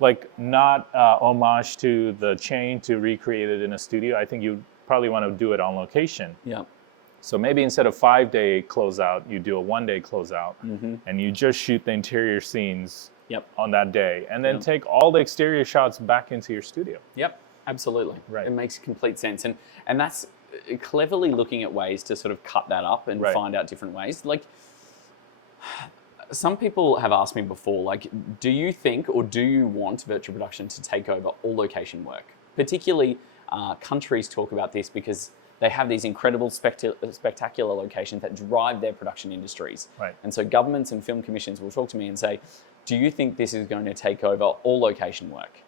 like not homage to the chain to recreate it in a studio. I think you probably want to do it on location. Yeah. So maybe instead of 5-day closeout, you do a 1-day closeout, and you just shoot the interior scenes on that day, and then take all the exterior shots back into your studio. Yep. Absolutely. Right. It makes complete sense. And that's cleverly looking at ways to sort of cut that up and find out different ways. Like, some people have asked me before, like, do you think or do you want virtual production to take over all location work? Particularly, countries talk about this because they have these incredible spectacular locations that drive their production industries. Right. And so governments and film commissions will talk to me and say, do you think this is going to take over all location work?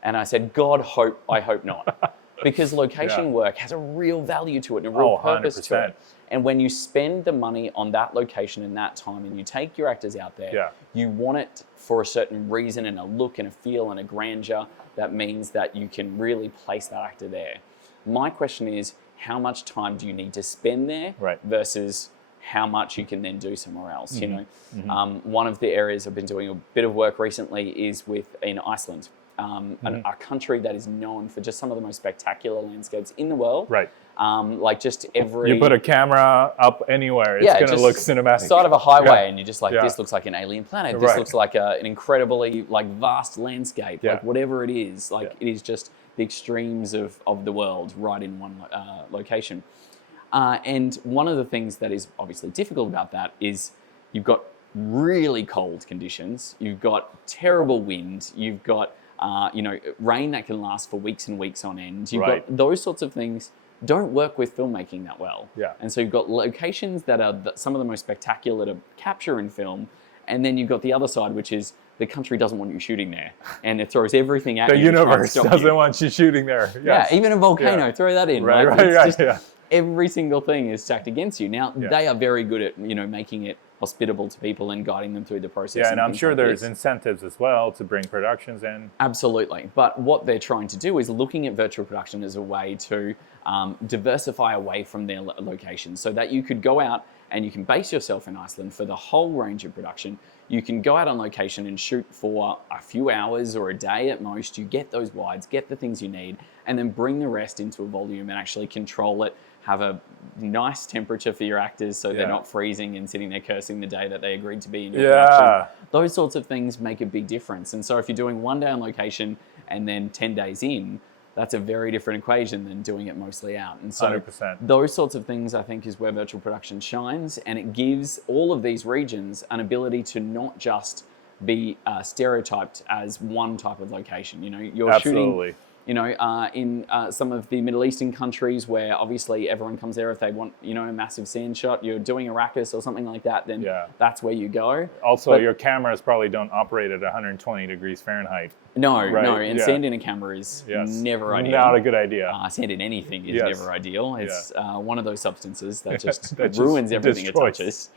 And I said, I hope not. Because location work has a real value to it and a real purpose 100%. to it. And when you spend the money on that location and that time and you take your actors out there, you want it for a certain reason and a look and a feel and a grandeur that means that you can really place that actor there. My question is, how much time do you need to spend there versus how much you can then do somewhere else? One of the areas I've been doing a bit of work recently is in Iceland. A country that is known for just some of the most spectacular landscapes in the world. Right. Like just every... You put a camera up anywhere, it's going to look cinematic. Side of a highway and you're just like, this looks like an alien planet. This looks like an incredibly vast landscape. Like whatever it is, it is just the extremes of the world right in one location. And one of the things that is obviously difficult about that is you've got really cold conditions. You've got terrible wind. You've got rain that can last for weeks and weeks on end. You've got those sorts of things don't work with filmmaking that well. Yeah. And so you've got locations that are some of the most spectacular to capture in film, and then you've got the other side, which is the country doesn't want you shooting there, and it throws everything at you. The universe doesn't want you shooting there. Yes. Yeah, even a volcano, throw that in. Right. Every single thing is stacked against you. Now, they are very good at making it hospitable to people and guiding them through the process. Yeah, and I'm sure there's incentives as well to bring productions in. Absolutely. But what they're trying to do is looking at virtual production as a way to diversify away from their locations so that you could go out and you can base yourself in Iceland for the whole range of production. You can go out on location and shoot for a few hours or a day at most. You get those wides, get the things you need, and then bring the rest into a volume and actually control it, have a nice temperature for your actors so they're not freezing and sitting there cursing the day that they agreed to be in your production. Those sorts of things make a big difference. And so if you're doing 1 day on location and then 10 days in, that's a very different equation than doing it mostly out. And so 100%. Those sorts of things, I think, is where virtual production shines, and it gives all of these regions an ability to not just be stereotyped as one type of location. You know, you're shooting, you know, in some of the Middle Eastern countries where obviously everyone comes there if they want, you know, a massive scene shot. You're doing Arrakis or something like that, then that's where you go. Also, your cameras probably don't operate at 120 degrees Fahrenheit. No, and sand in a camera is never ideal. Not a good idea. Sand in anything is never ideal. It's one of those substances that just ruins everything it touches.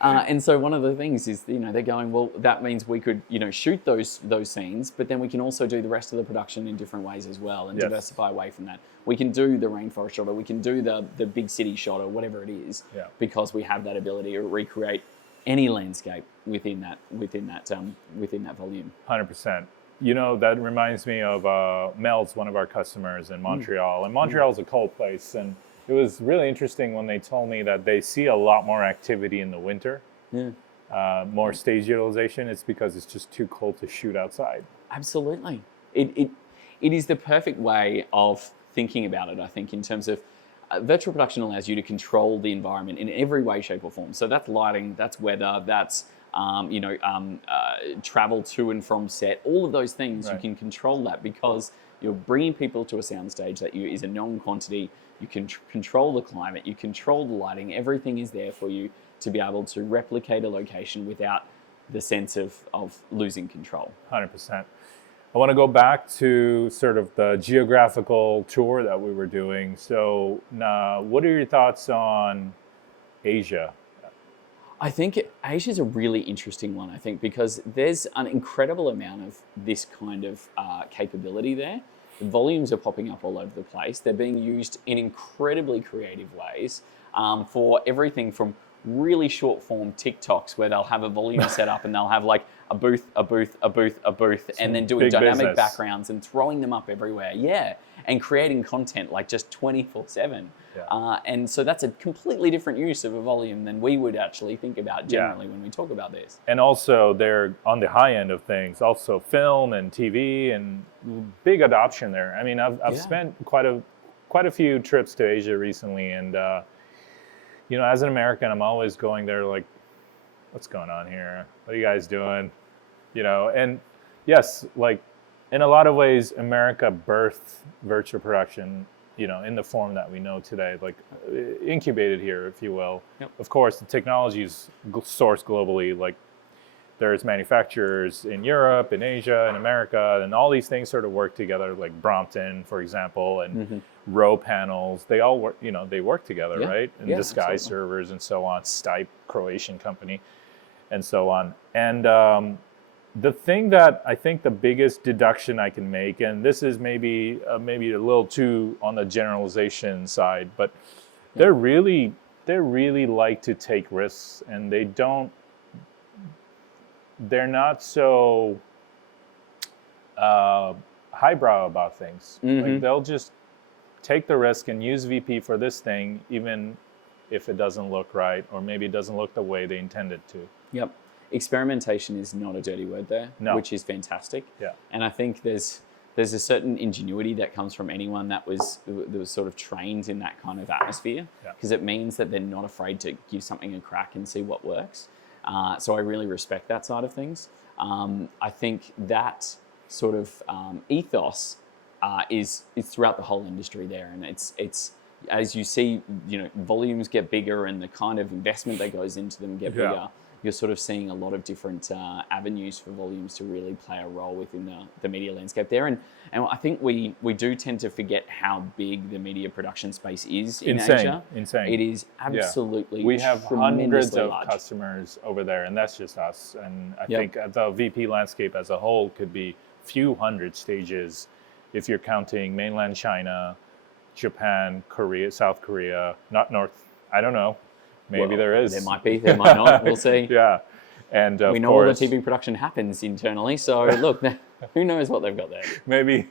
And so one of the things is, you know, they're going, well, that means we could, you know, shoot those scenes, but then we can also do the rest of the production in different ways as well and diversify away from that. We can do the rainforest shot, or we can do the big city shot, or whatever it is, because we have that ability to recreate any landscape within that volume. 100%. You know, that reminds me of Mel's, one of our customers in Montreal. And Montreal is a cold place. And it was really interesting when they told me that they see a lot more activity in the winter, more stage utilization. It's because it's just too cold to shoot outside. Absolutely. It is the perfect way of thinking about it, I think, in terms of virtual production allows you to control the environment in every way, shape, or form. So that's lighting, that's weather, that's travel to and from set, all of those things. You can control that because you're bringing people to a soundstage that is a known quantity. You can control the climate, you control the lighting, everything is there for you to be able to replicate a location without the sense of losing control. 100%. I want to go back to sort of the geographical tour that we were doing. So what are your thoughts on Asia? I think Asia is a really interesting one, I think, because there's an incredible amount of this kind of capability there. The volumes are popping up all over the place. They're being used in incredibly creative ways for everything from really short form TikToks where they'll have a volume set up and they'll have like a booth, and then doing dynamic backgrounds and throwing them up everywhere. And creating content like just 24/7. And so that's a completely different use of a volume than we would actually think about generally when we talk about this. And also they're on the high end of things, also film and TV, and big adoption there. I mean, I've spent quite a few trips to Asia recently, and you know, as an American, I'm always going there like, what's going on here? What are you guys doing? You know, and yes, like in a lot of ways, America birthed virtual production, you know, in the form that we know today, like incubated here, if you will. Of course, the technology is sourced globally. Like there's manufacturers in Europe, in Asia, in America, and all these things sort of work together, like Brompton, for example, and Row panels. They all work, you know, they work together, right? And Disguise absolutely. Servers and so on, Stipe, Croatian company, and so on. And the thing that I think the biggest deduction I can make, and this is maybe a little too on the generalization side, but they're really like to take risks, and they're not so highbrow about things. Like they'll just take the risk and use VP for this thing, even if it doesn't look right, or maybe it doesn't look the way they intended to. Experimentation is not a dirty word there, which is fantastic. And I think there's a certain ingenuity that comes from anyone that was sort of trained in that kind of atmosphere, because it means that they're not afraid to give something a crack and see what works. So I really respect that side of things. I think that sort of ethos is throughout the whole industry there, and it's as you see, you know, volumes get bigger and the kind of investment that goes into them get bigger. You're sort of seeing a lot of different avenues for volumes to really play a role within the media landscape there. And I think we do tend to forget how big the media production space is in Asia. Insane. It is absolutely We have hundreds of large customers over there, and that's just us. And I think the VP landscape as a whole could be few hundred stages if you're counting mainland China, Japan, Korea, South Korea, not North, I don't know. Maybe there is. There might be, there might not. We'll see. Yeah. And we know all the TV production happens internally, so look, who knows what they've got there. Maybe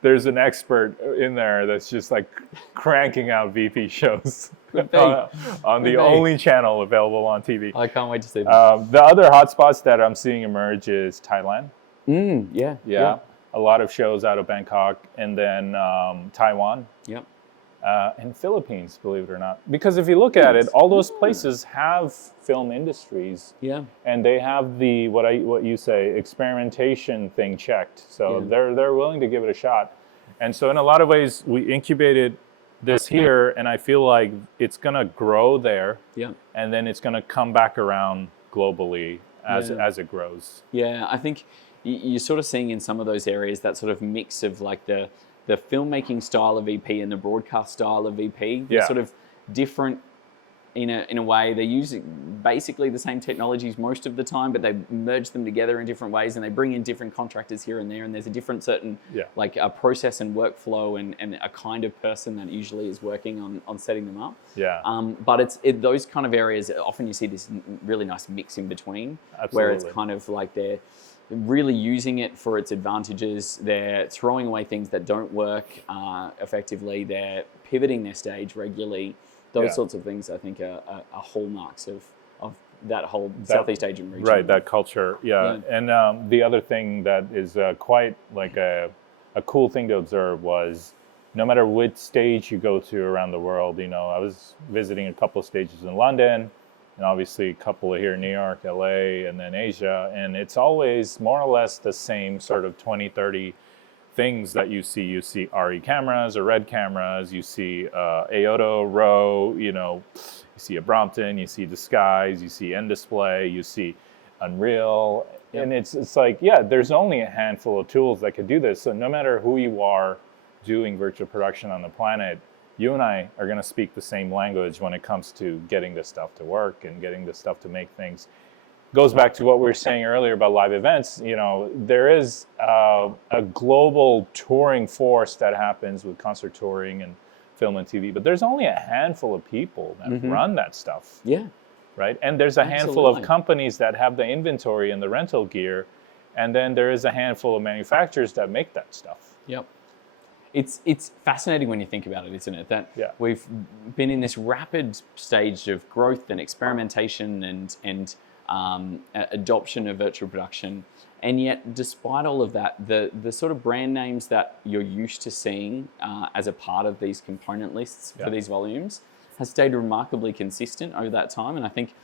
there's an expert in there that's just like cranking out VP shows on the only channel available on TV. I can't wait to see that. The other hotspots that I'm seeing emerge is Thailand. Yeah. A lot of shows out of Bangkok, and then Taiwan. Yep. And Philippines, believe it or not. Because if you look at it, all those places have film industries. Yeah. And they have the, what you say, experimentation thing checked. So they're willing to give it a shot. And so in a lot of ways, we incubated this here, and I feel like it's going to grow there. Yeah. And then it's going to come back around globally as it grows. Yeah, I think you're sort of seeing in some of those areas that sort of mix of like the filmmaking style of VP and the broadcast style of VP. They're sort of different in a way. They're using basically the same technologies most of the time, but they merge them together in different ways, and they bring in different contractors here and there, and there's a different certain like a process and workflow and a kind of person that usually is working on setting them up. Yeah. But it's those kind of areas, often you see this really nice mix in between. Absolutely. Where it's kind of like they're really using it for its advantages. They're throwing away things that don't work effectively. They're pivoting their stage regularly. Those sorts of things, I think, are hallmarks of that whole Southeast Asian region. Right, that culture, And the other thing that is quite like a cool thing to observe was no matter which stage you go to around the world, I was visiting a couple of stages in London, and obviously a couple here in New York, LA, and then Asia, and it's always more or less the same sort of 20, 30 things that you see. You see RE cameras or Red cameras, you see Aoto, RAW, you see a Brompton, you see Disguise, you see N-Display, you see Unreal, and it's like, there's only a handful of tools that could do this. So no matter who you are doing virtual production on the planet, you and I are going to speak the same language when it comes to getting this stuff to work and getting this stuff to make things. Goes back to what we were saying earlier about live events. There is a global touring force that happens with concert touring and film and TV, but there's only a handful of people that run that stuff. Yeah. Right? And there's a handful of companies that have the inventory and the rental gear, and then there is a handful of manufacturers that make that stuff. Yep. It's fascinating when you think about it, isn't it? That we've been in this rapid stage of growth and experimentation and adoption of virtual production, and yet despite all of that, the sort of brand names that you're used to seeing as a part of these component lists for these volumes has stayed remarkably consistent over that time. And I think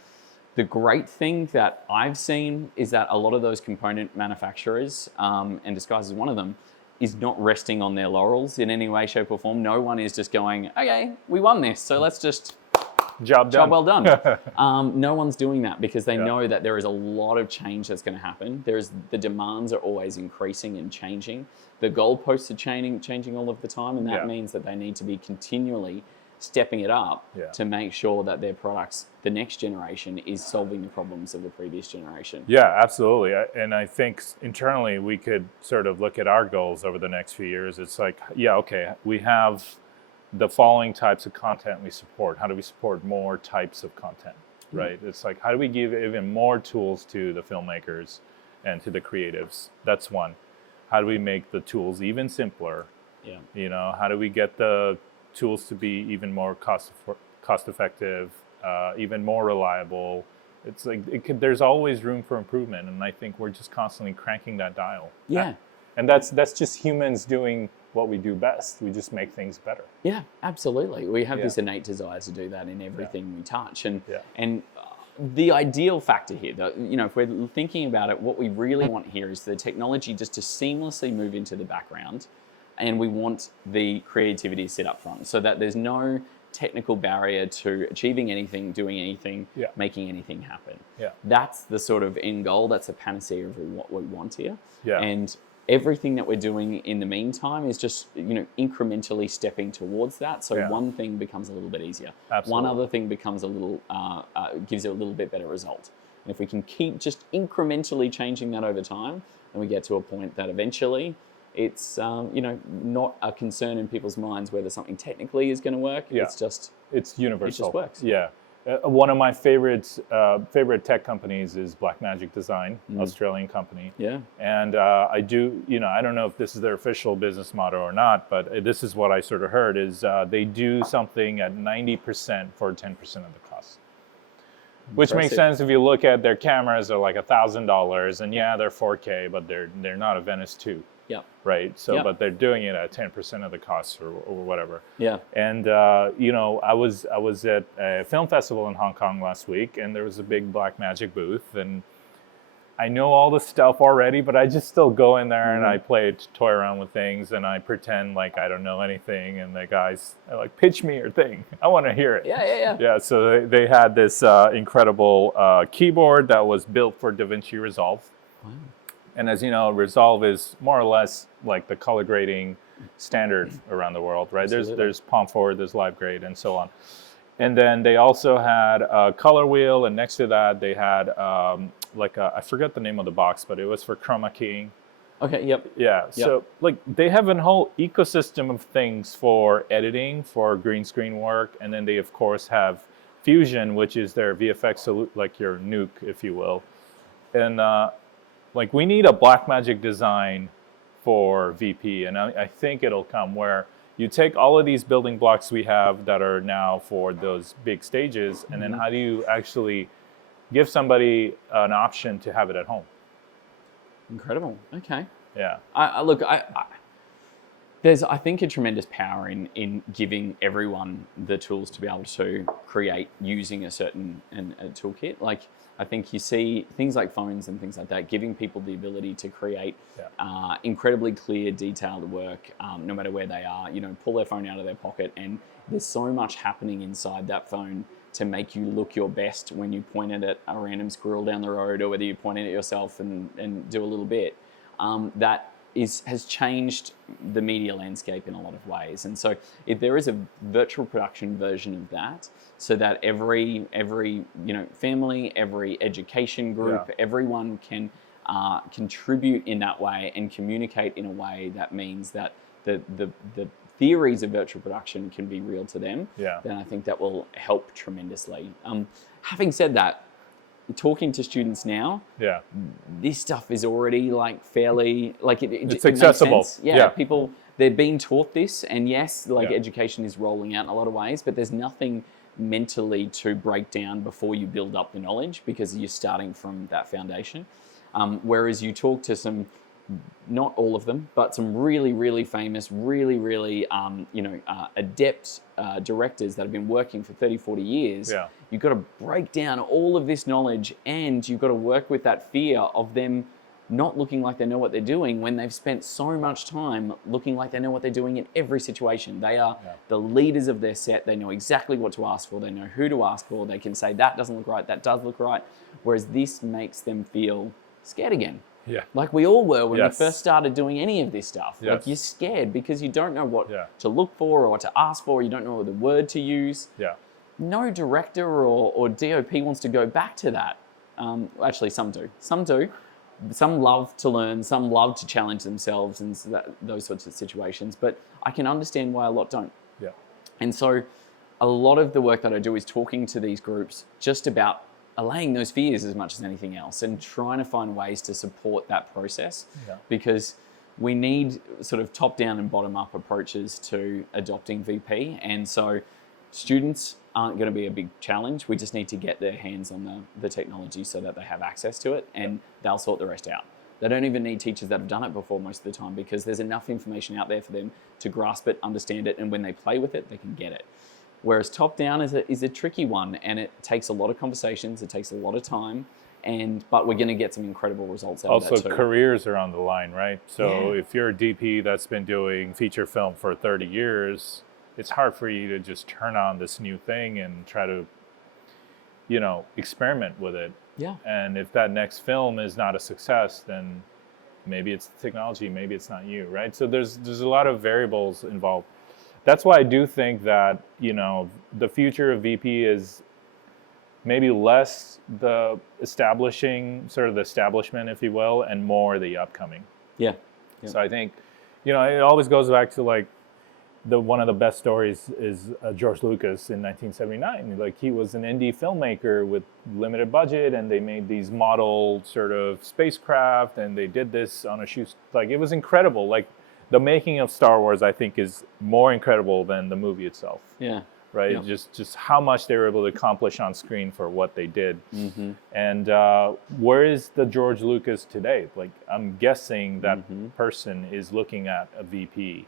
the great thing that I've seen is that a lot of those component manufacturers, and Disguise is one of them, is not resting on their laurels in any way, shape, or form. No one is just going, okay, we won this, so let's just job well done. No one's doing that because they know that there is a lot of change that's going to happen. The demands are always increasing and changing. The goalposts are changing all of the time, and that means that they need to be continually stepping it up to make sure that their products, the next generation, is solving the problems of the previous generation. Yeah, absolutely. And I think internally we could sort of look at our goals over the next few years. It's like, we have the following types of content we support. How do we support more types of content, right? It's like, how do we give even more tools to the filmmakers and to the creatives? That's one. How do we make the tools even simpler? Yeah. How do we get the tools to be even more cost effective, even more reliable? It's like there's always room for improvement, and I think we're just constantly cranking that dial. Yeah. And that's just humans doing what we do best. We just make things better. Yeah, absolutely. We have this innate desire to do that in everything we touch. And the ideal factor here, if we're thinking about it, what we really want here is the technology just to seamlessly move into the background, and we want the creativity to sit up front so that there's no technical barrier to achieving anything, doing anything, making anything happen. Yeah. That's the sort of end goal. That's a panacea of what we want here. Yeah. And everything that we're doing in the meantime is just, incrementally stepping towards that. So one thing becomes a little bit easier. Absolutely. One other thing becomes a little, gives you a little bit better result. And if we can keep just incrementally changing that over time, then we get to a point that eventually it's not a concern in people's minds whether something technically is going to work. Yeah. It's universal. It just works. Yeah. One of my favorite tech companies is Blackmagic Design, Australian company. Yeah. And I don't know if this is their official business model or not, but this is what I sort of heard is they do something at 90% for 10% of the cost. Which makes sense if you look at their cameras, they're like $1,000, and yeah, they're 4K, but they're not a Venice 2. Yeah. Right. So, but they're doing it at 10% of the cost or whatever. Yeah. And I was at a film festival in Hong Kong last week, and there was a big Blackmagic booth, and I know all the stuff already, but I just still go in there and I toy around with things, and I pretend like I don't know anything, and the guys are like, pitch me your thing. I want to hear it. Yeah. Yeah. So they had this incredible keyboard that was built for DaVinci Resolve. Wow. And as you know, Resolve is more or less like the color grading standard around the world, right? Absolutely. There's Palm Forward, there's Live Grade, and so on. And then they also had a color wheel, and next to that they had I forget the name of the box, but it was for chroma keying. Okay. Yep. Yeah. Yep. So they have a whole ecosystem of things for editing, for green screen work, and then they of course have Fusion, which is their VFX, like your nuke, if you will, and. We need a Blackmagic design for VP, and I think it'll come where you take all of these building blocks we have that are now for those big stages, and then how do you actually give somebody an option to have it at home? Incredible. Okay. Yeah. There's, I think, a tremendous power in giving everyone the tools to be able to create using a certain toolkit. Like, I think you see things like phones and things like that, giving people the ability to create incredibly clear, detailed work, no matter where they are, pull their phone out of their pocket. And there's so much happening inside that phone to make you look your best when you point it at a random squirrel down the road, or whether you point it at yourself and do a little bit, that has changed the media landscape in a lot of ways. And so if there is a virtual production version of that, so that every family, every education group, everyone can contribute in that way and communicate in a way that means that the theories of virtual production can be real to them, then I think that will help tremendously. Having said that, talking to students now, this stuff is already fairly it's accessible. Makes sense. Yeah, people, they're being taught this, and yes, education is rolling out in a lot of ways, but there's nothing mentally to break down before you build up the knowledge, because you're starting from that foundation. Whereas you talk to some, not all of them, but some really, really famous, really, really adept directors that have been working for 30, 40 years, you've got to break down all of this knowledge, and you've got to work with that fear of them not looking like they know what they're doing when they've spent so much time looking like they know what they're doing in every situation. They are the leaders of their set. They know exactly what to ask for. They know who to ask for. They can say, that doesn't look right, that does look right. Whereas this makes them feel scared again. Yeah. Like we all were when we first started doing any of this stuff. Like you're scared because you don't know what to look for or what to ask for. You don't know the word to use. Yeah. No director or DOP wants to go back to that. Actually, some do. Some do. Some love to learn. Some love to challenge themselves and those sorts of situations. But I can understand why a lot don't. Yeah. And so a lot of the work that I do is talking to these groups just about allaying those fears as much as anything else, and trying to find ways to support that process, because we need sort of top-down and bottom-up approaches to adopting VP. And so students aren't going to be a big challenge. We just need to get their hands on the technology so that they have access to it, and they'll sort the rest out. They don't even need teachers that have done it before most of the time, because there's enough information out there for them to grasp it, understand it, and when they play with it, they can get it. Whereas top-down is a tricky one, and it takes a lot of conversations, it takes a lot of time, but we're going to get some incredible results out of that too. Also, careers are on the line, right? So if you're a DP that's been doing feature film for 30 years, it's hard for you to just turn on this new thing and try to, experiment with it. Yeah. And if that next film is not a success, then maybe it's the technology, maybe it's not you, right? So there's a lot of variables involved. That's why I do think that, the future of VP is maybe less the establishment, if you will, and more the upcoming. Yeah. So I think, you know, it always goes back to like one of the best stories is George Lucas in 1979. Like he was an indie filmmaker with limited budget, and they made these model sort of spacecraft, and they did this on a shoot. Like it was incredible. Like the making of Star Wars, I think, is more incredible than the movie itself. Yeah. Right. Yep. Just how much they were able to accomplish on screen for what they did. Mm-hmm. And where is the George Lucas today? Like I'm guessing that person is looking at a VP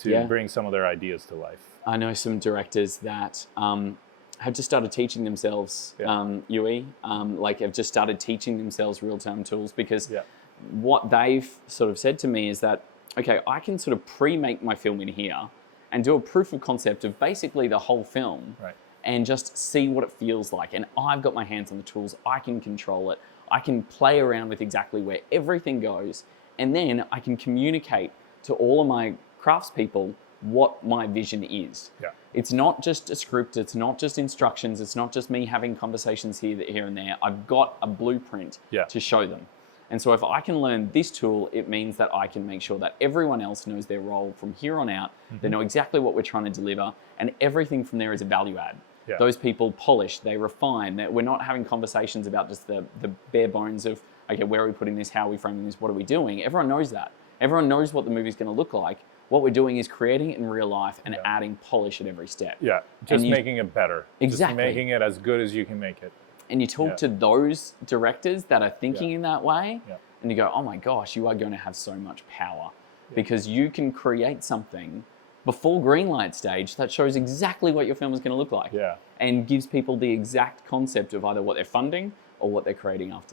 to bring some of their ideas to life. I know some directors that have just started teaching themselves UE, like have just started teaching themselves real-time tools, because what they've sort of said to me is that, okay, I can sort of pre-make my film in here and do a proof of concept of basically the whole film and just see what it feels like. And I've got my hands on the tools, I can control it, I can play around with exactly where everything goes, and then I can communicate to all of my craftspeople what my vision is. Yeah. It's not just a script, it's not just instructions, it's not just me having conversations here and there. I've got a blueprint to show them. And so if I can learn this tool, it means that I can make sure that everyone else knows their role from here on out. They know exactly what we're trying to deliver, and everything from there is a value add. Yeah. Those people polish, they refine. We're not having conversations about just the bare bones of, okay, where are we putting this, how are we framing this, what are we doing? Everyone knows that. Everyone knows what the movie's going to look like. What we're doing is creating it in real life and adding polish at every step. Yeah, just making it better. Exactly. Just making it as good as you can make it. And you talk to those directors that are thinking in that way, and you go, oh my gosh, you are going to have so much power because you can create something before greenlight stage that shows exactly what your film is going to look like and gives people the exact concept of either what they're funding or what they're creating after